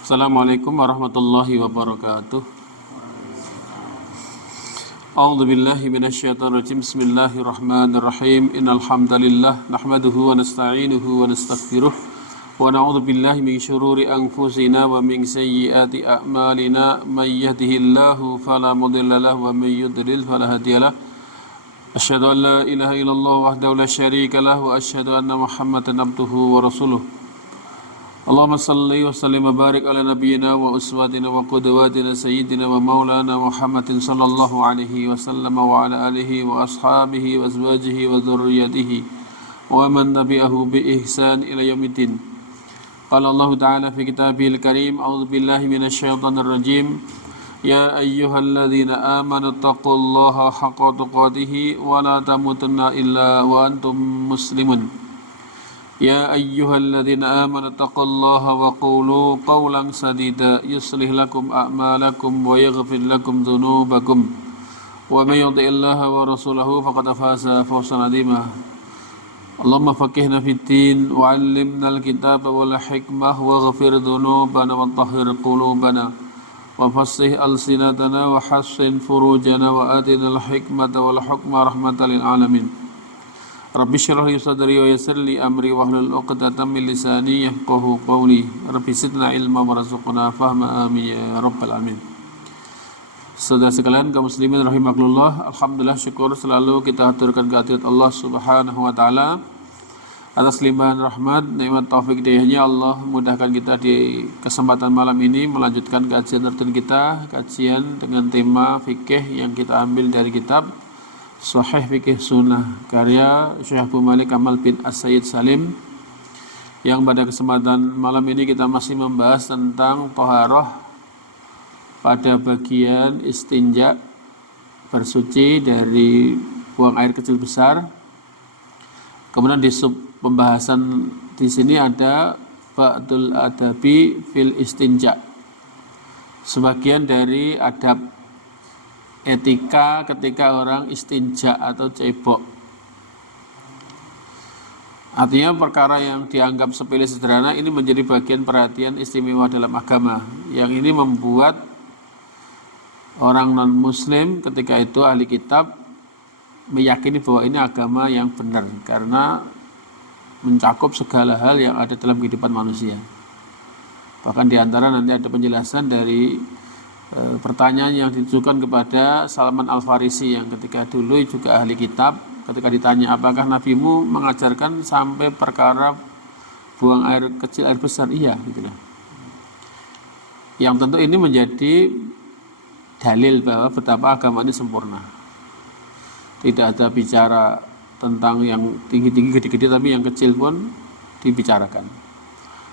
Assalamualaikum warahmatullahi wabarakatuh. A'udzu billahi minasyaitonir rajim. Bismillahirrahmanirrahim. Innal hamdalillah nahmaduhu wa nasta'inuhu wa nastaghfiruh wa na'udzu billahi min syururi anfusina wa min sayyiati a'malina. May yahdihillahu fala mudilla lahu wa may yudlil fala hadiyalah. Asyhadu an la ilaha illallah wahdahu la syarika lahu wa asyhadu anna Muhammadan abduhu wa rasuluh. Allahumma salli wa sallim wa barik ala nabiyyina wa uswatina wa qudwatina sayyidina wa maulana Muhammadin sallallahu alaihi wasallam wa ala alihi wa ashabihi wa azwajihi wa dhurriyyatihi wa man tabi'ahu bi ihsan ila yaumiddin. Qala Allah ta'ala fi kitabihil karim, a'udzu billahi minasyaitonir rajim. Ya ayyuhalladzina amanu taqullaha haqqa tuqatih wa la tamutunna illa wa antum muslimun. Ya ayyuhalladzina amanu taqullaha wa qulu qawlan sadida yuslih lakum a'malakum wa yaghfir lakum dhunubakum wa may yuti'illaha wa rasulahu faqad faza fawzan 'azima. Allahumma faqihna fid-din wa 'allimnal kitaba wal hikmah wa ghfir dhunubana wa tahhir qulubana wa fassih alsinatana wa hassin furujana wa atinal hikmata wal hukma rahmatan lil alamin. Rabbi syrah li sadri wa yassir li amri wahlul 'uqdatam min lisani yafqahu qawli. Rabbi zidna ilma warzuqna fahma amin ya rabbal alamin. Saudara sekalian kaum muslimin rahimakumullah, alhamdulillah syukur selalu kita haturkan kehadirat Allah Subhanahu wa taala atas limpahan rahmat, nikmat taufik hidayahnya. Allah mudahkan kita di kesempatan malam ini melanjutkan kajian rutin kita, kajian dengan tema fikih yang kita ambil dari kitab Sahih Fikih Sunnah karya Syekh Abu Malik Kamal bin As-Sayyid Salim, yang pada kesempatan malam ini kita masih membahas tentang taharah pada bagian istinja, bersuci dari buang air kecil besar. Kemudian di sub pembahasan di sini ada ba'dul adabi fil istinja, sebagian dari adab etika ketika orang istinja atau cebok. Artinya perkara yang dianggap sepele sederhana ini menjadi bagian perhatian istimewa dalam agama, yang ini membuat orang non muslim ketika itu ahli kitab meyakini bahwa ini agama yang benar karena mencakup segala hal yang ada dalam kehidupan manusia. Bahkan diantara nanti ada penjelasan dari pertanyaan yang ditujukan kepada Salman Al-Farisi yang ketika dulu juga ahli kitab, ketika ditanya apakah nabimu mengajarkan sampai perkara buang air kecil air besar, iya gitu lah. Yang tentu ini menjadi dalil bahwa betapa agama ini sempurna. Tidak ada bicara tentang yang tinggi-tinggi gede-gede, tapi yang kecil pun dibicarakan.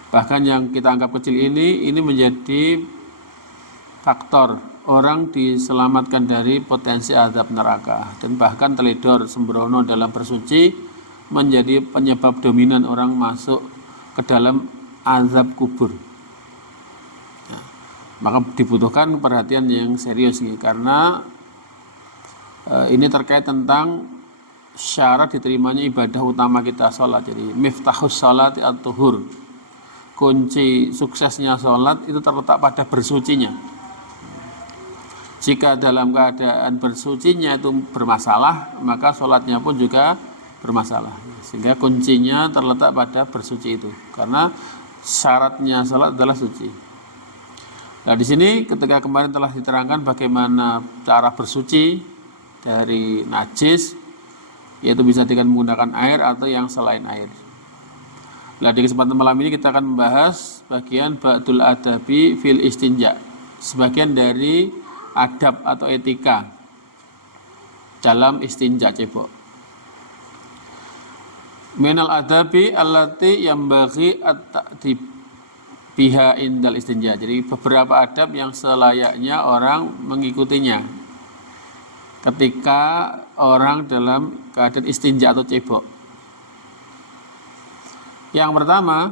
Bahkan yang kita anggap kecil ini menjadi faktor orang diselamatkan dari potensi azab neraka, dan bahkan teledor sembrono dalam bersuci menjadi penyebab dominan orang masuk ke dalam azab kubur. Nah, maka dibutuhkan perhatian yang serius nih, karena ini terkait tentang syarat diterimanya ibadah utama kita, sholat. Jadi miftahus sholat at-tuhur, kunci suksesnya sholat itu terletak pada bersucinya. Jika dalam keadaan bersucinya itu bermasalah, maka sholatnya pun juga bermasalah. Sehingga kuncinya terletak pada bersuci itu, karena syaratnya sholat adalah suci. Nah, di sini ketika kemarin telah diterangkan bagaimana cara bersuci dari najis, yaitu bisa dengan menggunakan air atau yang selain air. Nah, di kesempatan malam ini kita akan membahas bagian ba'dul adabi fil istinja, sebagian dari adab atau etika dalam istinja cebok. Minal adabi allati yambaghi at-ta'dib biha indal istinja. Jadi beberapa adab yang selayaknya orang mengikutinya ketika orang dalam keadaan istinja atau cebok. Yang pertama,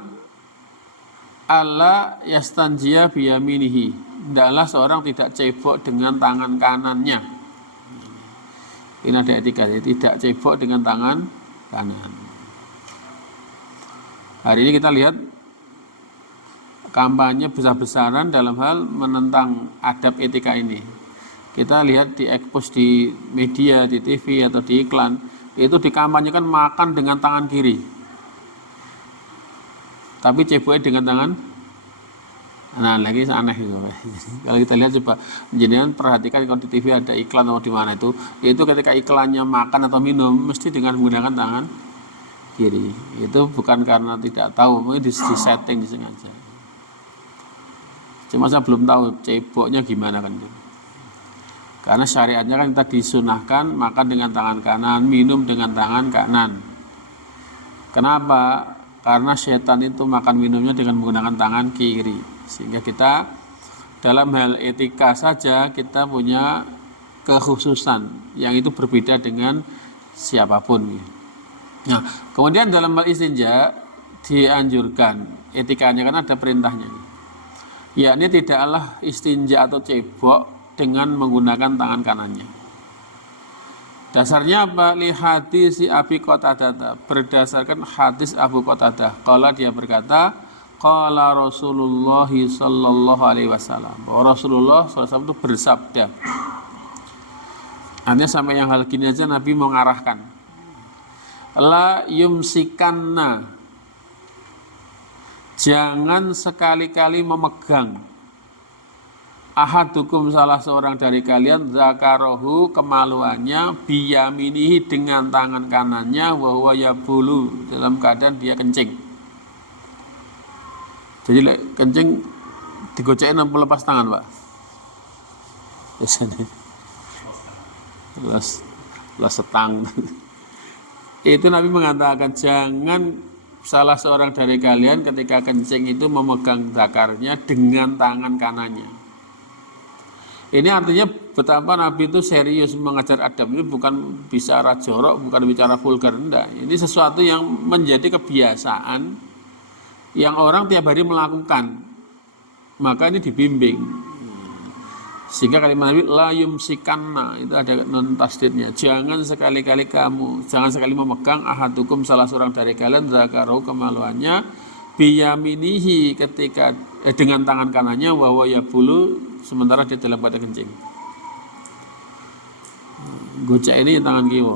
alla yastanjia biyaminihi. Hendaklah seorang tidak cebok dengan tangan kanannya. Ini ada etika, tidak cebok dengan tangan kanan. Hari ini kita lihat kampanye besar-besaran dalam hal menentang adab etika ini. Kita lihat di expose di media, di TV atau di iklan, itu dikampanyekan makan dengan tangan kiri. Tapi ceboknya dengan tangan, nah lagi aneh gitu. Kalau kita lihat coba, jenengan perhatikan kalau di TV ada iklan atau di mana itu ketika iklannya makan atau minum mesti dengan menggunakan tangan kiri. Itu bukan karena tidak tahu, mungkin di setting disengaja. Cuma saya belum tahu ceboknya gimana kan. Karena syariatnya kan kita disunahkan makan dengan tangan kanan, minum dengan tangan kanan. Kenapa? Karena setan itu makan minumnya dengan menggunakan tangan kiri. Sehingga kita dalam hal etika saja kita punya kekhususan yang itu berbeda dengan siapapun. Nah, kemudian dalam hal istinja dianjurkan etikanya kan ada perintahnya. Yakni tidaklah istinja atau cebok dengan menggunakan tangan kanannya. Dasarnya apa? Li hadis Abi Qatadah, berdasarkan hadis Abu Qatadah. Qala dia berkata, qala Rasulullah sallallahu alaihi wasallam. Bahwa Rasulullah SAW itu bersabda. Artinya sampai yang hal gini aja Nabi mengarahkan. La yumsikanna, jangan sekali-kali memegang ahadukum salah seorang dari kalian zakarohu kemaluannya biyaminihi dengan tangan kanannya wa huwa yabulu dalam keadaan dia kencing. Jadi kencing digocekin apa lepas tangan, Pak? Biasanya las setang. Itu Nabi mengatakan jangan salah seorang dari kalian ketika kencing itu memegang zakarnya dengan tangan kanannya. Ini artinya betapa Nabi itu serius mengajar adab. Ini bukan bicara jorok, bukan bicara vulgar, enggak. Ini sesuatu yang menjadi kebiasaan yang orang tiap hari melakukan. Maka ini dibimbing. Sehingga kalimat Nabi la yumsikanna itu ada non tasdidnya. Jangan sekali-kali jangan sekali memegang ahadukum salah seorang dari kalian zakarohu kemaluannya biyaminihi ketika dengan tangan kanannya wa huwa yabulu sementara dia dalam keadaan kencing. Gocek ini tangan kiri.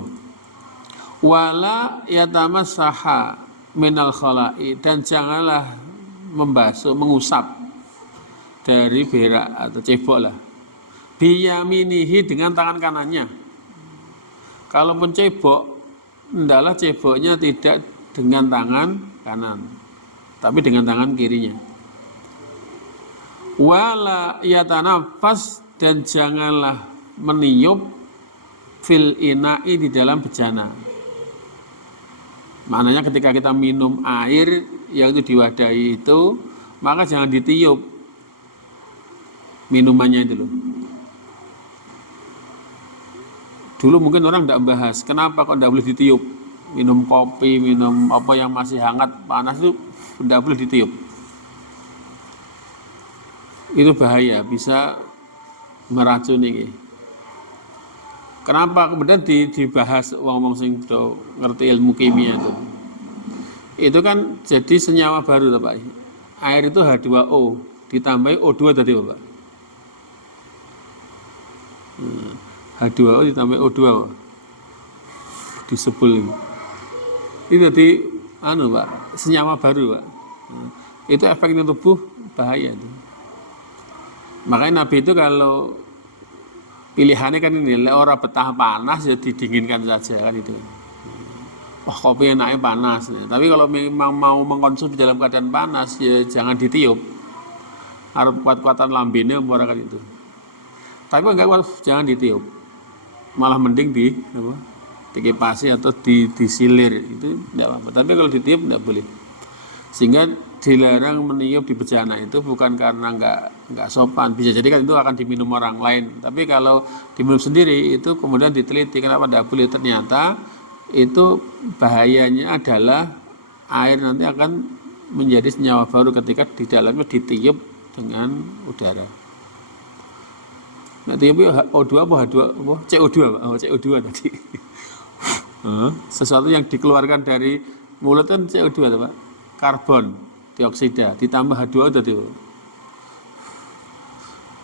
Wala yatamassaha minal khala'i, dan janganlah membasuh, mengusap dari berak atau cebok lah. Biyaminihi dengan tangan kanannya. Kalaupun cebok, hendaklah ceboknya tidak dengan tangan kanan, tapi dengan tangan kirinya. Wala yatanafas, dan janganlah meniup fil ina'i di dalam bejana. Maknanya ketika kita minum air yang itu diwadahi itu, maka jangan ditiup minumannya itu loh. Dulu mungkin orang tidak bahas kenapa kok tidak boleh ditiup. Minum kopi, minum apa yang masih hangat, panas itu tidak boleh ditiup. Itu bahaya, bisa meracuni. Kenapa kemudian dibahas wong-wong sing ngerti ilmu kimia itu? Itu kan jadi senyawa baru, Pak. Air itu H2O ditambahi O2 tadi, Pak. H2O ditambah O2 disebul. Itu jadi Pak, senyawa baru, Pak. Itu efeknya tubuh bahaya itu. Makanya Nabi itu kalau pilihannya kan ini, orang betah panas ya didinginkan saja kan itu. Wah, kopi enaknya panas. Tapi kalau memang mau mengkonsumsi dalam keadaan panas ya jangan ditiup. Harus kuat-kuatan lambene kan itu. Tapi enggak kuat jangan ditiup. Malah mending dikipasi atau disilir itu tidak apa-apa. Tapi kalau ditiup tidak boleh. Sehingga dilarang meniup di bejana itu bukan karena enggak sopan. Bisa jadi kan itu akan diminum orang lain. Tapi kalau diminum sendiri itu kemudian diteliti kenapa tidak boleh. Ternyata itu bahayanya adalah air nanti akan menjadi senyawa baru ketika di dalamnya ditiup dengan udara. Nah, tiup O2 apa H2 apa CO2 Pak? Oh, CO2 tadi. Sesuatu yang dikeluarkan dari mulut kan CO2 Pak. Karbon. dioksida ditambah H2O dadi.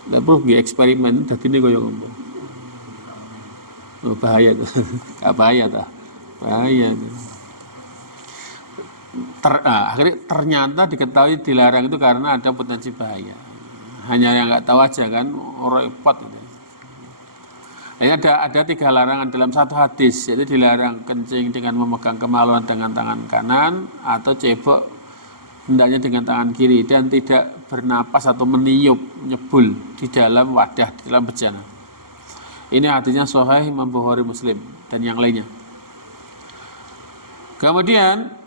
Lah perlu nggih eksperimen dadine kaya ngono. Oh, bahaya tuh. Gak bahaya ta? Bahaya tuh. Akhirnya ternyata diketahui dilarang itu karena ada potensi bahaya. Hanya yang nggak tahu aja kan, orang repot gitu. Ini ada 3 larangan dalam satu hadis, yaitu dilarang kencing dengan memegang kemaluan dengan tangan kanan atau cebok hendaknya dengan tangan kiri dan tidak bernapas atau meniup, nyebul di dalam wadah, di dalam bejana. Ini hadisnya Sahih Imam Bukhari Muslim dan yang lainnya. Kemudian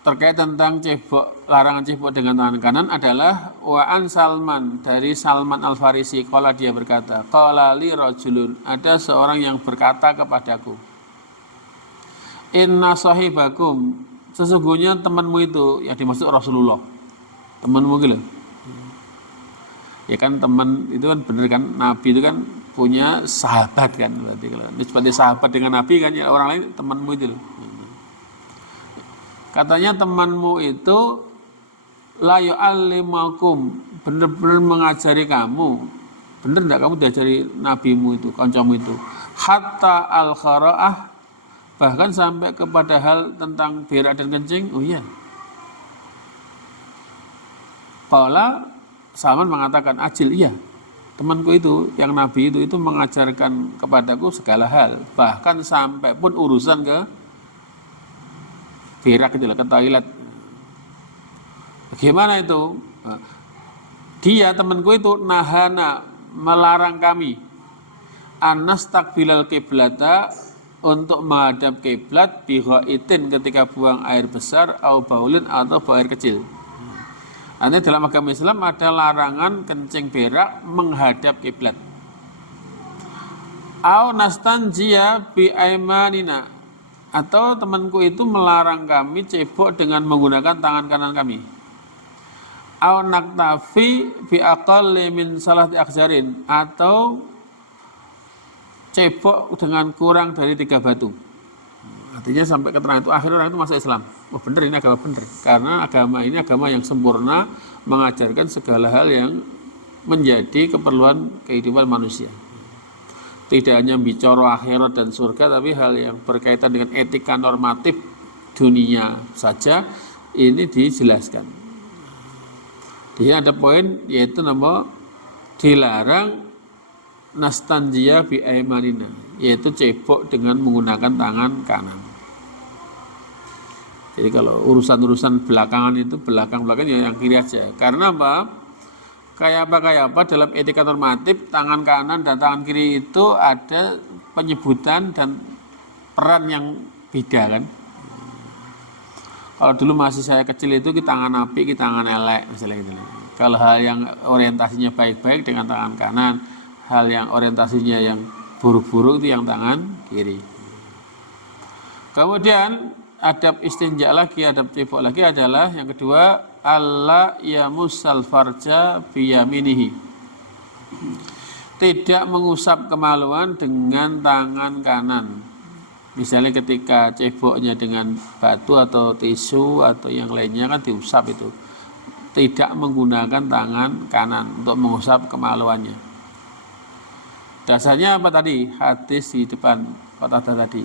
terkait tentang cebok, larangan cebok dengan tangan kanan adalah wa'an Salman, dari Salman Al-Farisi, qala dia berkata, qala li rajulun, ada seorang yang berkata kepadaku, inna sahibakum, sesungguhnya temanmu itu, yang dimaksud Rasulullah, temanmu gitu. Ya kan teman itu kan bener kan, Nabi itu kan punya sahabat kan, berarti kalau seperti sahabat dengan Nabi kan ya orang lain temanmu itu loh. Katanya temanmu itu la yu'allimakum, benar-benar mengajari kamu. Benar enggak kamu diajari nabimu itu, kancamu itu? Hatta al-khara'ah, bahkan sampai kepada hal tentang berak dan kencing. Oh iya. Qala, Salman mengatakan, ajil, iya. Temanku itu, yang nabi itu mengajarkan kepadaku segala hal, bahkan sampai pun urusan ke berak gitu lah, ke toilet. Bagaimana itu? Dia temanku itu nahana, melarang kami anastaqbilal kiblata, untuk menghadap kiblat bihaitin, ketika buang air besar, au baulin, atau buang air kecil. Artinya dalam agama Islam ada larangan kencing berak menghadap kiblat. Au nastanjia bi aimanina, atau temanku itu melarang kami cebok dengan menggunakan tangan kanan kami. Au naktafi bi aqalli min salati akhjarin, atau cebok dengan kurang dari 3 batu. Artinya sampai keterangan itu akhirnya orang itu masuk Islam. Oh benar, ini agama benar, karena agama ini agama yang sempurna, mengajarkan segala hal yang menjadi keperluan kehidupan manusia. Tidak hanya bicara akhirat dan surga, tapi hal yang berkaitan dengan etika normatif dunia saja ini dijelaskan. Di sini ada poin, yaitu nomor dilarang nastanjia bi aimanina, yaitu cebok dengan menggunakan tangan kanan. Jadi kalau urusan-urusan belakangan itu belakang-belakang ya yang kiri aja. Karena apa? Kayak apa dalam etika normatif, tangan kanan dan tangan kiri itu ada penyebutan dan peran yang beda kan. Kalau dulu masih saya kecil itu kita tangan api, kita tangan elek misalnya gitu. Kalau hal yang orientasinya baik-baik dengan tangan kanan, hal yang orientasinya yang buruk-buruk itu yang tangan kiri. Kemudian adab istinja lagi, adab cebok lagi adalah yang kedua, alla yamussal farja biyaminihi, tidak mengusap kemaluan dengan tangan kanan. Misalnya ketika ceboknya dengan batu atau tisu atau yang lainnya kan diusap itu, tidak menggunakan tangan kanan untuk mengusap kemaluannya. Dasarnya apa tadi? Hadis di depan kota tadi,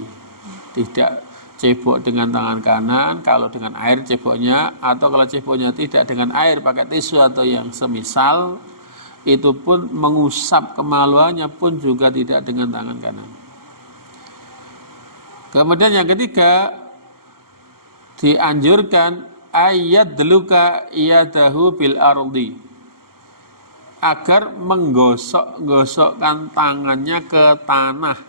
tidak cebok dengan tangan kanan, kalau dengan air ceboknya, atau kalau ceboknya tidak dengan air pakai tisu atau yang semisal, itu pun mengusap kemaluannya pun juga tidak dengan tangan kanan. Kemudian yang ketiga, dianjurkan ayat deluka iyadahu bil ardi, agar menggosok-gosokkan tangannya ke tanah.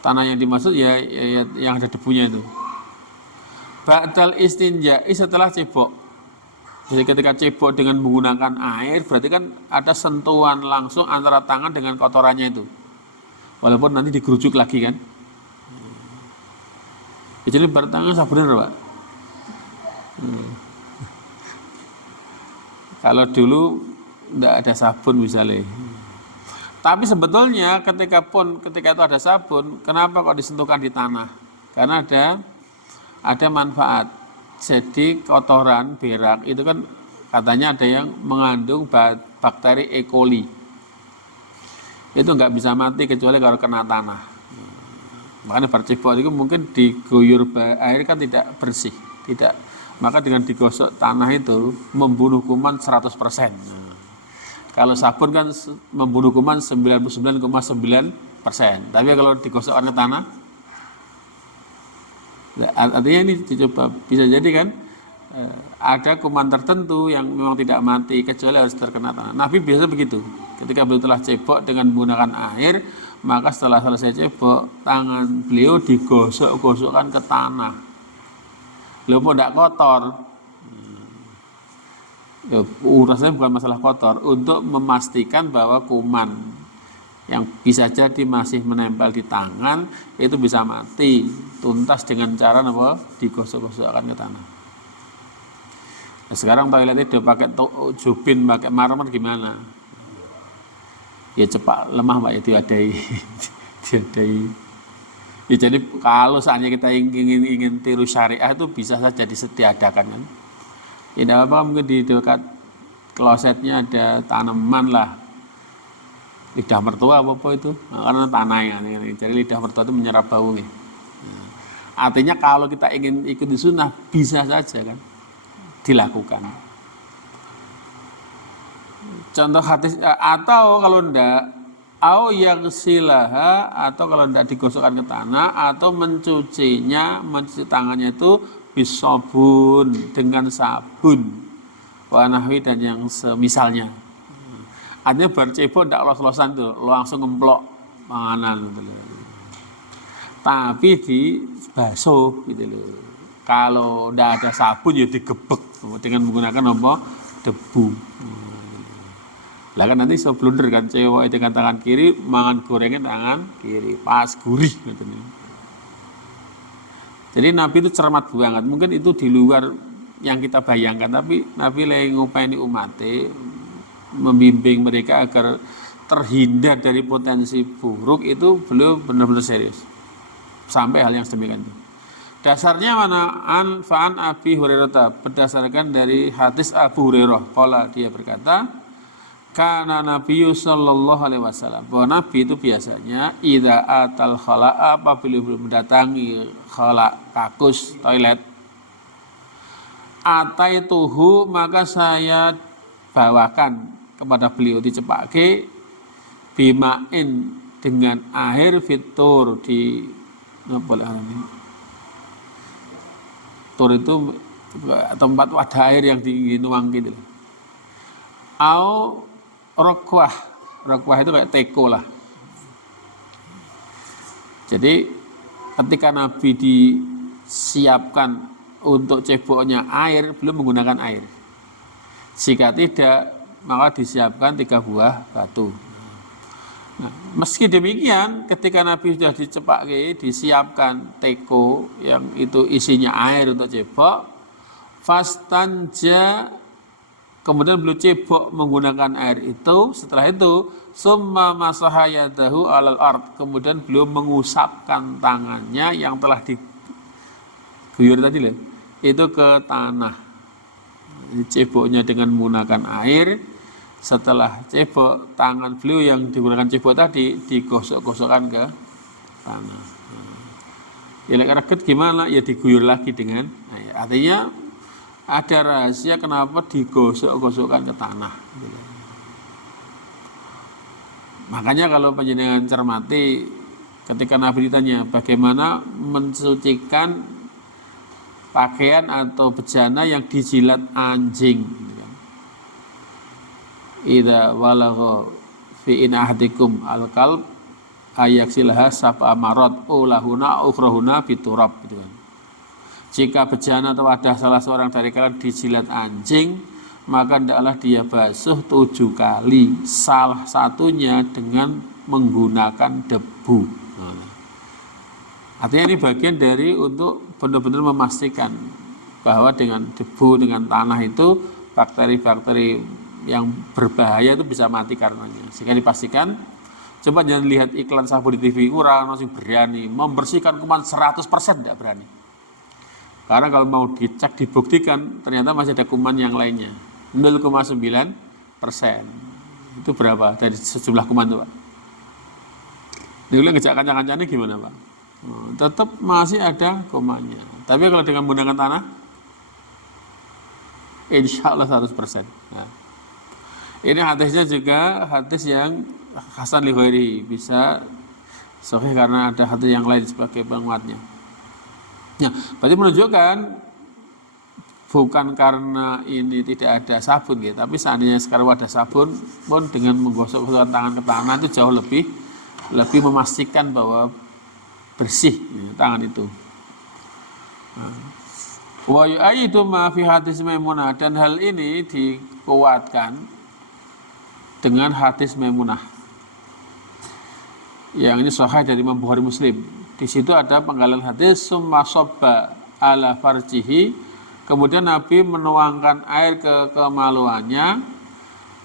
Tanah yang dimaksud ya yang ada debunya itu. Ba'dal istinja'i, setelah cebok. Jadi ketika cebok dengan menggunakan air, berarti kan ada sentuhan langsung antara tangan dengan kotorannya itu. Walaupun nanti digerujuk lagi kan. Jadi bertangan benar Pak. Kalau dulu tidak ada sabun misalnya. Tapi sebetulnya ketika itu ada sabun, kenapa kok disentuhkan di tanah? Karena ada manfaat. Jadi kotoran berak itu kan katanya ada yang mengandung bakteri E. coli. Itu nggak bisa mati kecuali kalau kena tanah. Makanya bercebok itu mungkin diguyur air kan tidak bersih, tidak. Maka dengan digosok tanah itu membunuh kuman 100%. Kalau sabun kan membunuh kuman 99,9%. Tapi kalau digosokkan ke tanah, artinya ini dicoba, bisa jadi kan ada kuman tertentu yang memang tidak mati kecuali harus terkena tanah. Nabi biasa begitu. Ketika beliau telah cebok dengan menggunakan air, maka setelah selesai cebok, tangan beliau digosok-gosokkan ke tanah. Beliau pun tidak kotor. Rasanya bukan masalah kotor, untuk memastikan bahwa kuman yang bisa jadi masih menempel di tangan itu bisa mati tuntas dengan cara apa? Digosok-gosokkan ke tanah. Nah, sekarang toiletnya udah pakai jubin, pakai marmer gimana? Ya cepat lemah Pak ya diadai. Ya, jadi kalau saatnya kita ingin tiru syariah itu bisa saja disediadakan kan. Ya tidak apa, mungkin di dekat klosetnya ada tanaman lah, lidah mertua apa itu, nah, karena tanah ya, jadi lidah mertua itu menyerap bau nih. Nah, artinya kalau kita ingin ikuti sunnah bisa saja kan dilakukan. Contoh hadis, atau kalau ndak au yaghsilaha, atau kalau ndak digosokkan ke tanah, atau mencuci tangannya itu bisabun, dengan sabun, wanahwi dan yang semisalnya. Artinya bercebok ndak los-losan tuh, langsung ngemplok panganan gitu loh. Tapi dibasuh gitu loh. Kalau ndak ada sabun ya digebek dengan menggunakan apa? Debu. Lah kan nanti so blunder kan, cewek dengan tangan kiri mangan gorengnya tangan kiri, pas gurih gitu nih. Jadi Nabi itu cermat banget, mungkin itu di luar yang kita bayangkan, tapi Nabi lagi ngupeni umatnya, membimbing mereka agar terhindar dari potensi buruk, itu beliau benar-benar serius sampai hal yang sedemikian itu. Dasarnya mana? Fa'an Abi Hurairah, berdasarkan dari hadis Abu Hurairah, qala, dia berkata, kana Nabi sallallahu alaihi wasallam, bahwa Nabi itu biasanya idza atal khala, apabila mendatangi khala, kakus, toilet, ataituhu, maka saya bawakan kepada beliau, dicepake, bimain, dengan air, fitur, di tur itu tempat wadah air yang dinuang gitu. Au rokwah itu kayak teko lah. Jadi ketika Nabi disiapkan untuk ceboknya air, belum menggunakan air. Jika tidak, maka disiapkan 3 buah batu. Nah, meski demikian, ketika Nabi sudah dicepake, disiapkan teko yang itu isinya air untuk cebok, fastanja, kemudian beliau cebok menggunakan air itu. Setelah itu, summa masaha yadahu alal ard, kemudian beliau mengusapkan tangannya yang telah diguyur tadi loh, itu ke tanah. Ceboknya dengan menggunakan air. Setelah cebok, tangan beliau yang digunakan cebok tadi digosok-gosokkan ke tanah. Ya reget gimana? Ya diguyur lagi dengan air. Artinya ada rahasia kenapa digosok-gosokkan ke tanah. Makanya kalau panjenengan cermati, ketika Nabi ditanya bagaimana mensucikan pakaian atau bejana yang dijilat anjing, idza walagha fi inahdikum al-qalb ayaksilha sab'a marat ulahuna ukhrahuna biturab gitu kan. Jika bejana atau wadah salah seorang dari kalian dijilat anjing, maka hendaklah dia basuh 7 kali, salah satunya dengan menggunakan debu. Artinya ini bagian dari untuk benar-benar memastikan bahwa dengan debu, dengan tanah itu bakteri-bakteri yang berbahaya itu bisa mati karenanya. Sehingga dipastikan, coba jangan lihat iklan sabun di TV, kurang masih berani membersihkan kuman 100%, tidak berani. Karena kalau mau dicek dibuktikan ternyata masih ada kuman yang lainnya 0,9%. Itu berapa dari sejumlah kuman itu Pak? Dulu ngejak kancang-kancangnya gimana Pak? Tetap masih ada kumannya. Tapi kalau dengan menggunakan tanah, insya Allah 100%. Nah, ini hadisnya juga hadis yang hasan li ghairi, bisa sahih karena ada hadis yang lain sebagai penguatnya. Ya, berarti menunjukkan bukan karena ini tidak ada sabun ya, tapi seandainya sekarang ada sabun pun dengan menggosok-gosokkan tangan ke tangan itu jauh lebih memastikan bahwa bersih ya, tangan itu. Wa yu'ayyidu ma fi hadis Maimunah, dan hal ini dikuatkan dengan hadis Maimunah yang ini sahih dari Imam Bukhari Muslim. Di situ ada penggalan hadis summa sabba ala farjihi, kemudian Nabi menuangkan air ke kemaluannya,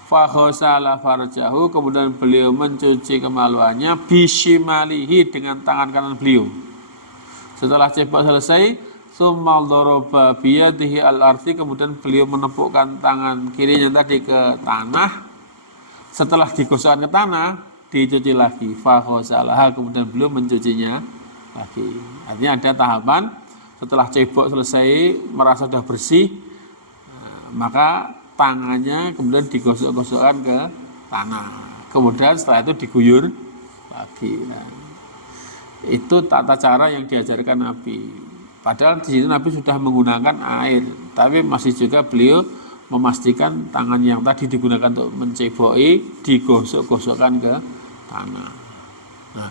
fa ghasala farjahu, kemudian beliau mencuci kemaluannya bisyimalihi, dengan tangan kanan beliau. Setelah cebok selesai, summa daraba biyadihi al-ardi, kemudian beliau menepukkan tangan kirinya tadi ke tanah. Setelah digosokkan ke tanah, dicuci lagi, fa ghasalaha, kemudian beliau mencucinya lagi. Artinya ada tahapan setelah cebok selesai merasa sudah bersih, maka tangannya kemudian digosok-gosokkan ke tanah. Kemudian setelah itu diguyur lagi. Nah, itu tata cara yang diajarkan Nabi. Padahal di sini Nabi sudah menggunakan air, tapi masih juga beliau memastikan tangan yang tadi digunakan untuk menceboki digosok-gosokkan ke tanah. Nah,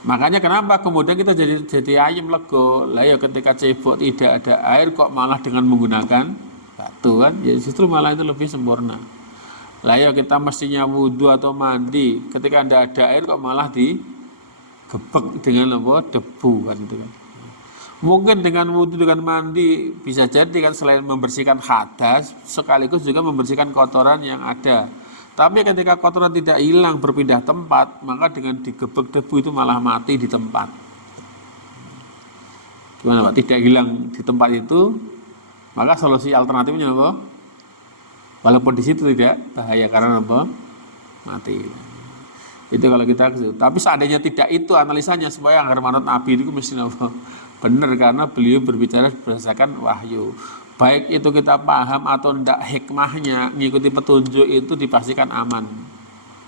makanya kenapa kemudian kita jadi ayam lego lah ya, ketika cebok tidak ada air kok malah dengan menggunakan batu kan, ya justru malah itu lebih sempurna. Lah ya kita mestinya wudhu atau mandi, ketika tidak ada air kok malah digebek dengan debu kan itu kan. Mungkin dengan wudhu dengan mandi bisa jadi kan selain membersihkan hadas sekaligus juga membersihkan kotoran yang ada. Tapi ketika kotoran tidak hilang berpindah tempat, maka dengan digebek debu itu malah mati di tempat. Gimana Pak? Tidak hilang di tempat itu, maka solusi alternatifnya apa? Walaupun di situ tidak bahaya karena apa? Mati. Itu kalau kita, tapi seandainya tidak itu analisanya supaya agar manut Nabi itu mesti apa? Benar, karena beliau berbicara berdasarkan wahyu. Baik itu kita paham atau tidak, hikmahnya mengikuti petunjuk itu dipastikan aman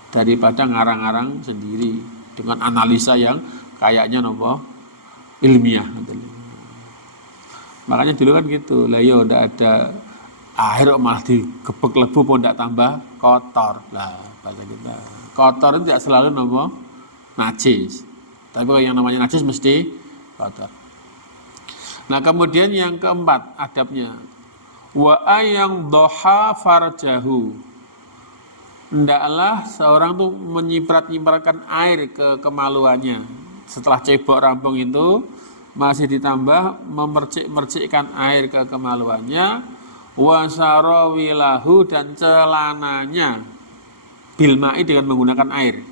daripada ngarang-ngarang sendiri dengan analisa yang kayaknya ilmiah. Makanya dulu kan gitu lah, ya udah ada air malah digebek lebu pun tidak tambah kotor lah bahasa kita. Kotor itu tidak selalu najis, tapi yang namanya najis mesti kotor. Nah kemudian yang keempat adabnya, wa ayang doha farjahu, hendaklah seorang tuh menyipratkan air ke kemaluannya. Setelah cebok rampung itu masih ditambah memercik-mercikkan air ke kemaluannya, wa sarawilahu, dan celananya bilma'i, dengan menggunakan air.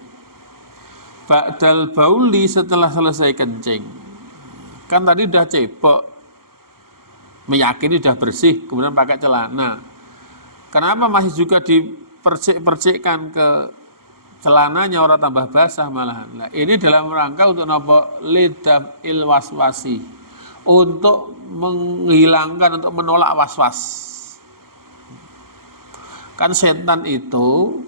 Ba'dal bauli, setelah selesai kencing. Kan tadi udah cebok, meyakini udah bersih, kemudian pakai celana. Kenapa masih juga dipercik-percikkan ke celananya, orang tambah basah malahan? Nah, ini dalam rangka untuk lidah ilwaswasi, untuk menghilangkan, untuk menolak waswas. Kan setan itu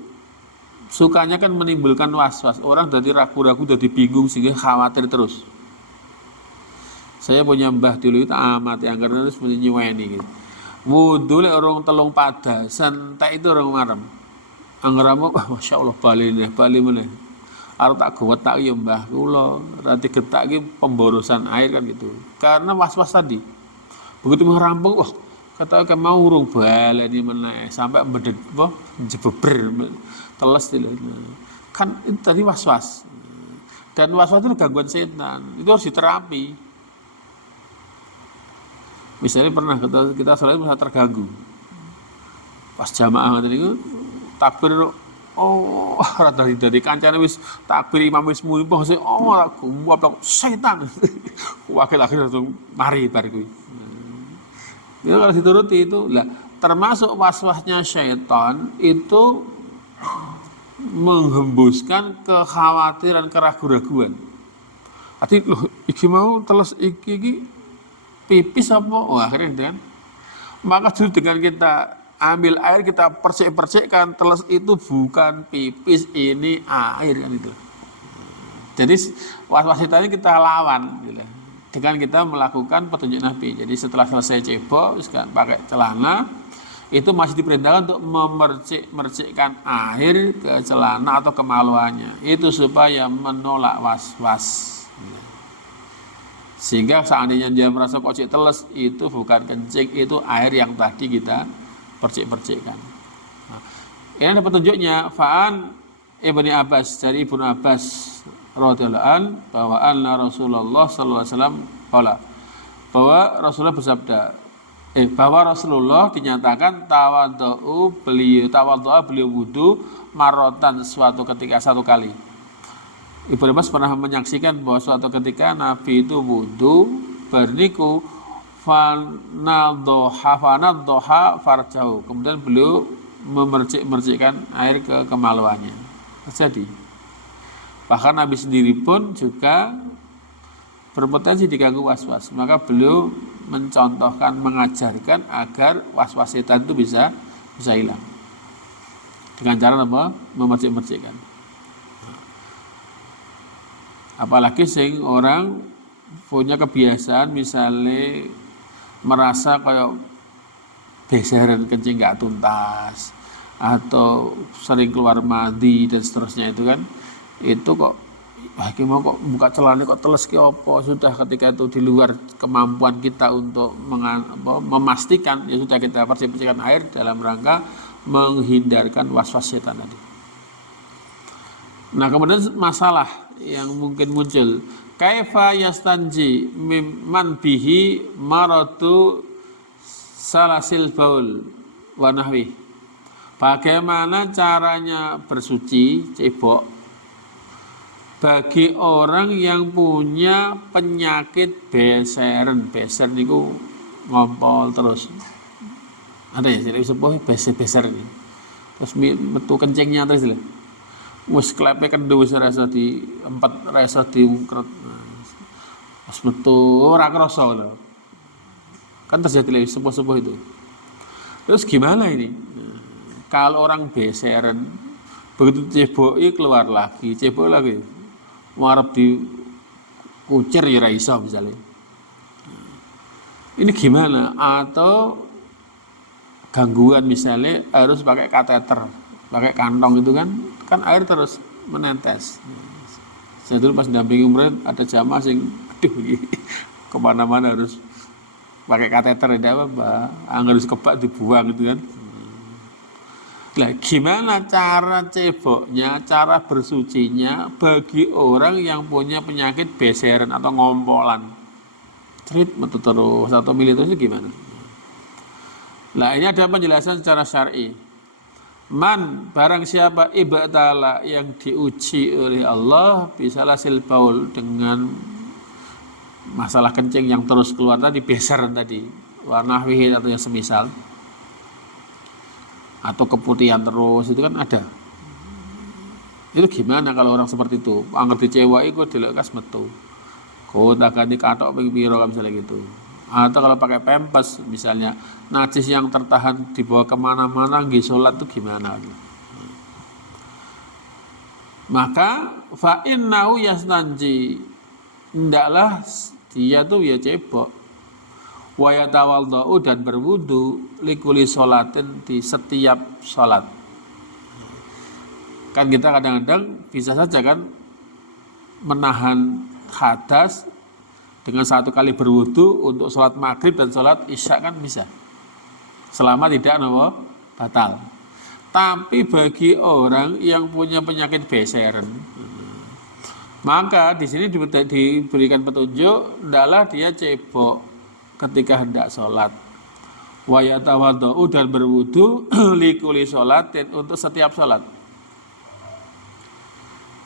sukanya kan menimbulkan waswas. Orang jadi ragu-ragu, jadi bingung, sehingga khawatir terus. Saya punya mbah dulu itu amat yang karena harus nyuweni gitu. Wudhu lek orang telung pada santai itu orang marem. Anggeramu masya Allah bali meneh. Arep tak gewetak ya mbah kula, rati getak iki pemborosan air kan gitu. Karena was-was tadi. Begitu merampung, kata mau urung baleni meneh sampai mbedet jebeber teles dulu. Kan itu tadi was-was. Dan was-was itu gangguan setan. Itu harus diterapi. Misalnya pernah kita sholat bisa terganggu, pas jamaah itu takbir, rada dari kancane wis takbir imam wis muni, aku setan, wakil akhir langsung mari bar kuwi. Itu kalau dituruti itu, lah termasuk was-wasnya syaitan itu menghembuskan kekhawatiran, keraguan-raguan. Ati loh, iki mau teles iki pipis apa? Wah, akhirnya kan. Maka justru dengan kita ambil air, kita percik-percikkan, teles itu bukan pipis, ini air kan itu. Jadi was-was itu kita lawan gitu. Dengan kita melakukan petunjuk Nabi. Jadi setelah selesai cebok, pakai celana, itu masih diperintahkan untuk memercikkan air ke celana atau kemaluannya. Itu supaya menolak was-was. Sehingga seandainya dia merasa kocik teles, itu bukan kencing, itu air yang tadi kita percik-percikkan. Nah, ini ada petunjuknya. Fa'an Ibni Abbas, dari Ibnu Abbas radhiyallahu an, bahwa anna Rasulullah sallallahu alaihi wasallam qala, bahwa Rasulullah bersabda, bahwa Rasulullah dinyatakan tawadhu beliau wudu marotan suatu ketika, satu kali. Ibnu Abbas pernah menyaksikan bahwa suatu ketika Nabi itu wudu berniku fanaddoha farjahu, kemudian beliau memercik-mercikkan air ke kemaluannya. Terjadi. Bahkan Nabi sendiri pun juga berpotensi diganggu was-was, maka beliau mencontohkan, mengajarkan agar was-was setan itu bisa hilang dengan cara apa? Memercik-mercikkan. Apalagi sing orang punya kebiasaan misalnya merasa kayak beseran kencing gak tuntas atau sering keluar mandi dan seterusnya, itu kan itu kok mau kok buka celana kok teles ki opo, sudah ketika itu di luar kemampuan kita untuk memastikan, ya sudah kita percik-percikan air dalam rangka menghindarkan was-was setan tadi. Nah, kemudian masalah yang mungkin muncul, kaifa yastanji mimman bihi maratu salasil baul wa nahwi. Bagaimana caranya bersuci cebok bagi orang yang punya penyakit beseran. Beser niku ngompol terus. Ada ya, jadi sebuah beser ini. Terus metu kencingnya terus lho. Wis klepe kendu wis rasa di empat, rasa diungkret. Pas metu ora krasa lho. Kan terjadi lagi sepuh-sepuh itu. Terus gimana ini? Kalau orang beseran, begitu ceboki keluar lagi, cebok lagi. Warap di kucir ya iso misalnya. Ini gimana? Atau gangguan misalnya harus pakai kateter, pakai kantong itu kan air terus menetes. Saya dulu pas dampingi umroh ada jamaah sing kemana-mana harus pakai kateter, tidak apa-apa, harus kebak dibuang gitu kan. Nah, gimana cara ceboknya, cara bersucinya bagi orang yang punya penyakit beseran atau ngompolan? Cerit metu terus atau milih terus itu gimana? Nah, ini ada penjelasan secara syar'i. Man, barang siapa ibtala, yang diuji oleh Allah bisalah silbaul, dengan masalah kencing yang terus keluar tadi, beseran tadi, warnahwihi atau yang semisal, atau keputihan terus, itu kan ada. Itu gimana kalau orang seperti itu? Angger dicewai kok dilekas metu. Kok tak ganti katok ping pira misalnya gitu. Atau kalau pakai pempes misalnya, najis yang tertahan dibawa kemana-mana nggih sholat itu gimana? Maka fa innahu yastanji, ndaklah dia tuh ya cebok, wa yatawaddu, dan berwudu likuli sholatin, di setiap sholat. Kan kita kadang-kadang bisa saja kan menahan hadas dengan satu kali berwudu untuk sholat maghrib dan sholat isya, kan bisa, selama tidak batal. Tapi bagi orang yang punya penyakit beseran, maka di sini diberikan petunjuk, hendaklah dia cebok ketika hendak sholat, wa yatawaddu, dan berwudu likuli sholatin, untuk setiap sholat.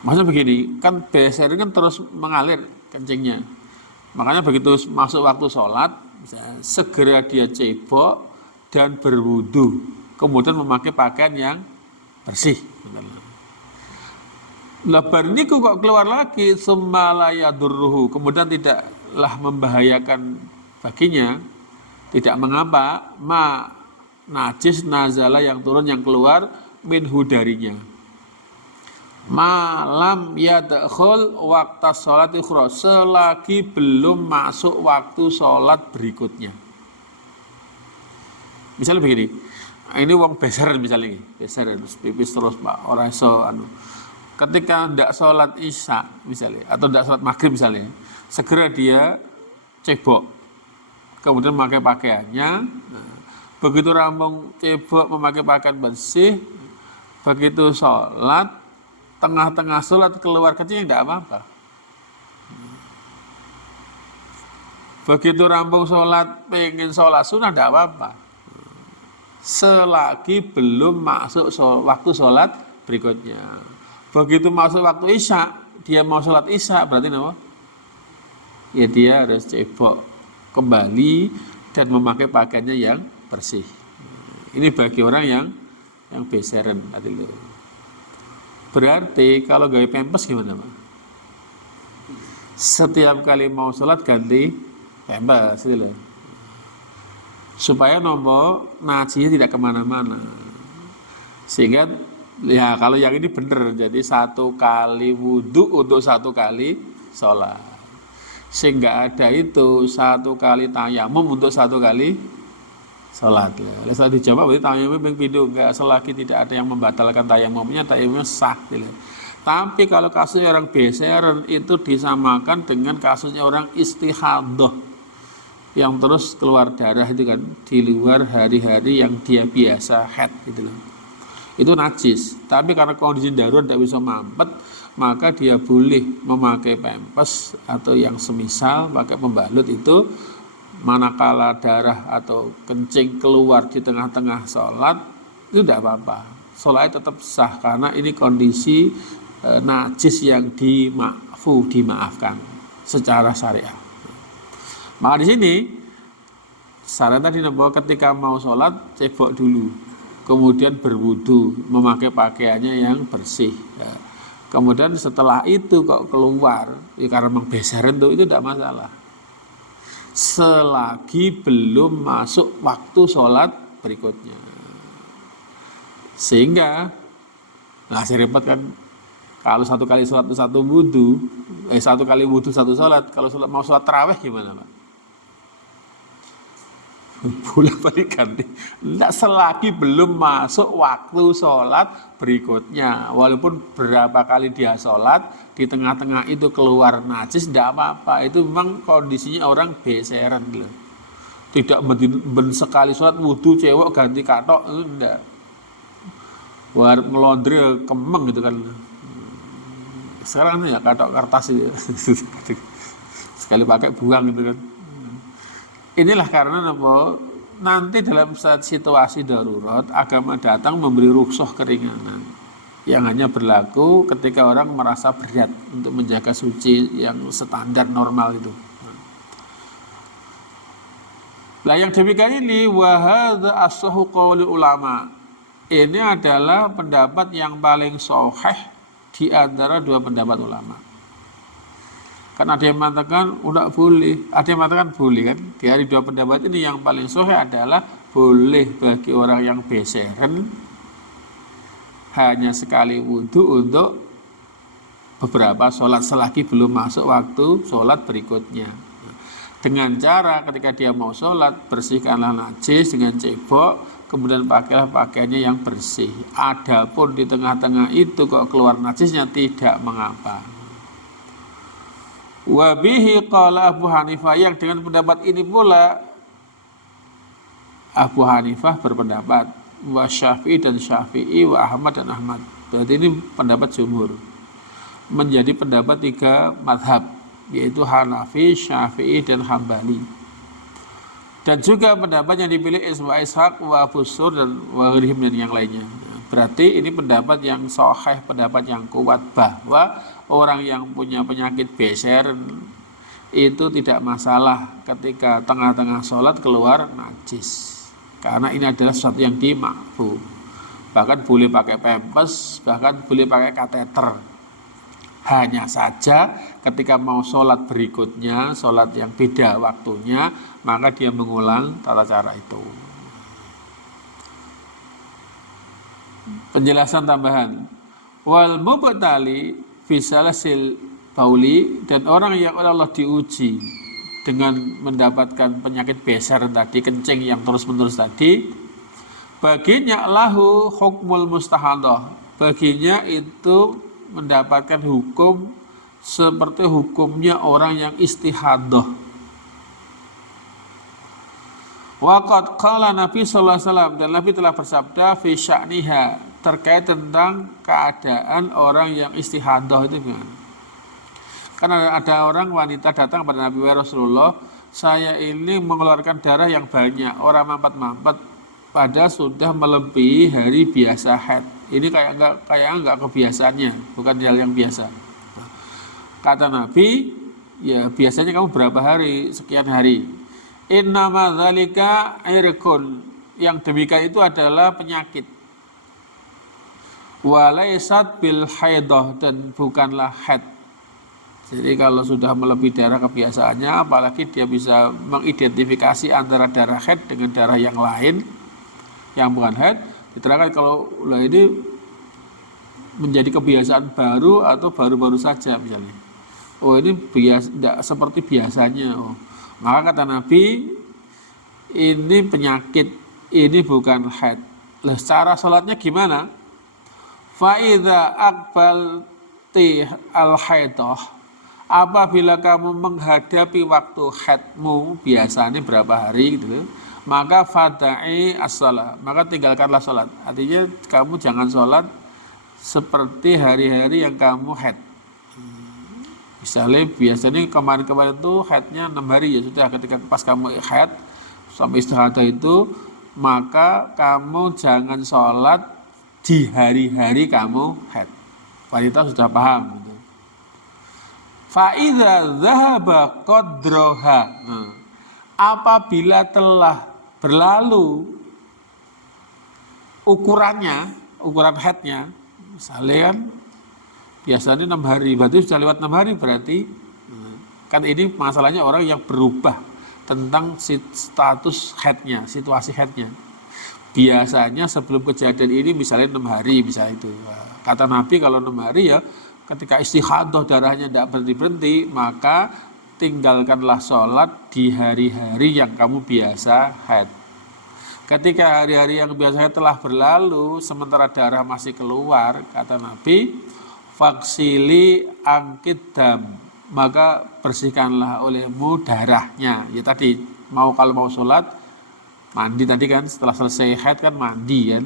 Maksudnya begini, kan beseran kan terus mengalir kencingnya. Makanya begitu masuk waktu sholat, misalnya, segera dia cebok dan berwudu, kemudian memakai pakaian yang bersih. Lebar niku kok keluar lagi, summa yadurruhu, kemudian tidaklah membahayakan baginya, tidak mengapa, ma najis nazala yang turun yang keluar minhu darinya. Malam yadkhul waktu sholat ukhra, selagi belum masuk waktu sholat berikutnya. Misalnya begini, ini wong beseran misalnya ini, beseran pipis terus Pak, ora iso anu. Ketika ndak sholat isya misalnya, atau ndak sholat maghrib misalnya, segera dia cebok, kemudian memakai pakaiannya. Begitu rampung cebok memakai pakaian bersih, begitu sholat, tengah-tengah sholat keluar kencing tidak apa-apa. Begitu rampung sholat, pengen sholat sunnah tidak apa-apa. Selagi belum masuk waktu sholat berikutnya. Begitu masuk waktu isya, dia mau sholat isya, berarti apa? Ya dia harus cebok kembali dan memakai pakaiannya yang bersih. Ini bagi orang yang beseran tadi loh. Berarti kalau gawe pempes gimana Pak? Setiap kali mau sholat ganti pempes gitu loh. Supaya nomor najisnya tidak kemana-mana. Sehingga ya kalau yang ini benar, jadi 1 kali wudhu untuk 1 kali sholat. Sehingga ada itu 1 kali tayamum untuk 1 kali sholat. Oleh saat dijawab berarti tayamum yang pindho, enggak, selagi tidak ada yang membatalkan tayamumnya sah. Gitu. Tapi kalau kasusnya orang beseran itu disamakan dengan kasusnya orang istihadah yang terus keluar darah itu kan di luar hari-hari yang dia biasa haid gitu loh. Itu najis. Tapi karena kondisi darurat tidak bisa mampet, maka dia boleh memakai pempes atau yang semisal pakai pembalut itu manakala darah atau kencing keluar di tengah-tengah sholat itu tidak apa-apa. Sholatnya tetap sah karena ini kondisi najis yang dimaafkan secara syariah. Maka di sini saran tadi bahwa ketika mau sholat cebok dulu, kemudian berwudu, memakai pakaiannya yang bersih. Ya. Kemudian setelah itu kok keluar, ya karena memang beseran itu tidak masalah. Selagi belum masuk waktu sholat berikutnya. Sehingga, nah saya repot kan, kalau 1 kali sholat itu 1 wudu, 1 kali wudu 1 sholat, kalau mau sholat tarawih gimana Pak? Bolak-balik ganti. Tidak, selagi belum masuk waktu sholat berikutnya. Walaupun berapa kali dia sholat, di tengah-tengah itu keluar najis, tidak apa-apa. Itu memang kondisinya orang beseran. Gitu. Tidak sekali sholat wudhu cewek ganti katok, itu tidak. War ngelondri kemeng gitu kan. Sekarang ya katok kertas itu. Sekali pakai buang gitu kan. Inilah karena nanti dalam saat situasi darurat agama datang memberi rukhsah keringanan yang hanya berlaku ketika orang merasa berat untuk menjaga suci yang standar normal itu. Nah yang demikian ini wahadha as-sahhu qauli ulama. Ini adalah pendapat yang paling sahih di antara 2 pendapat ulama. Kan ada yang mengatakan tidak boleh, ada yang mengatakan boleh kan. Di hari 2 pendapat ini yang paling sahih adalah boleh bagi orang yang beseran hanya sekali wudhu untuk beberapa sholat selagi belum masuk waktu sholat berikutnya. Dengan cara ketika dia mau sholat, bersihkanlah najis dengan cebok, kemudian pakailah pakaiannya yang bersih. Adapun di tengah-tengah itu kok keluar najisnya tidak mengapa. Wabihi qala Abu Hanifah, yang dengan pendapat ini pula Abu Hanifah berpendapat, wa Syafi'i dan Syafi'i, wa Ahmad dan Ahmad. Berarti ini pendapat jumhur. Menjadi pendapat 3 madhab, yaitu Hanafi, Syafi'i dan Hambali. Dan juga pendapat yang dipilih Ishaq, wa Abu Sur dan wa Ghrihim dan yang lainnya. Berarti ini pendapat yang sahih, pendapat yang kuat bahwa orang yang punya penyakit beser itu tidak masalah ketika tengah-tengah sholat keluar najis, karena ini adalah sesuatu yang dimakruh. Bahkan boleh pakai pempes, bahkan boleh pakai kateter. Hanya saja ketika mau sholat berikutnya, sholat yang beda waktunya, maka dia mengulang tata cara itu. Penjelasan tambahan, wal mubtali fi salasil bauli, dan orang yang oleh Allah diuji dengan mendapatkan penyakit besar tadi, kencing yang terus-menerus tadi, baginya lahu hukmul mustahadah, baginya itu mendapatkan hukum seperti hukumnya orang yang istihadah. Waqad qala Nabi sallallahu alaihi wasallam, dan Nabi telah bersabda fi sya'niha, terkait tentang keadaan orang yang istihadah itu gimana. Karena ada orang wanita datang kepada Nabi Rasulullah, saya ini mengeluarkan darah yang banyak, orang mampet-mampet, pada sudah melebihi hari biasa haid. Ini kayak enggak kebiasaannya, bukan hal yang biasa. Kata Nabi, ya biasanya kamu berapa hari? Sekian hari. Innama dzalika irqun, yang demikian itu adalah penyakit. Walaisat bil haidah, dan bukanlah haid. Jadi kalau sudah melebihi darah kebiasaannya, apalagi dia bisa mengidentifikasi antara darah haid dengan darah yang lain yang bukan haid, diterangkan kalau ini menjadi kebiasaan baru atau baru-baru saja misalnya. Oh ini biasa, tidak seperti biasanya. Oh, maka kata Nabi, ini penyakit, ini bukan haid. Lah cara sholatnya gimana? Fa'idha aqbalti al-haidah, apabila kamu menghadapi waktu haidmu, biasanya berapa hari gitu, maka fada'i as-shalah, maka tinggalkanlah sholat. Artinya kamu jangan sholat seperti hari-hari yang kamu haid. Misalnya biasanya kemarin-kemarin itu haidnya 6 hari, ya sudah ketika pas kamu haid sampai istihadah itu, maka kamu jangan sholat di hari-hari kamu haid. Wanita sudah paham gitu. Fa'idha dhahaba qadroha, apabila telah berlalu ukuran haidnya, misalnya kan biasanya 6 hari, berarti sudah lewat 6 hari, berarti kan ini masalahnya orang yang berubah tentang status haidnya, situasi haidnya. Biasanya sebelum kejadian ini misalnya 6 hari, misalnya itu. Kata Nabi kalau 6 hari ya ketika istihadah darahnya tidak berhenti-berhenti, maka tinggalkanlah sholat di hari-hari yang kamu biasa haid. Ketika hari-hari yang biasa haid telah berlalu, sementara darah masih keluar, kata Nabi, faksili angkit dam, maka bersihkanlah olehmu darahnya. Ya tadi, kalau mau sholat, mandi tadi kan, setelah selesai haid kan mandi kan.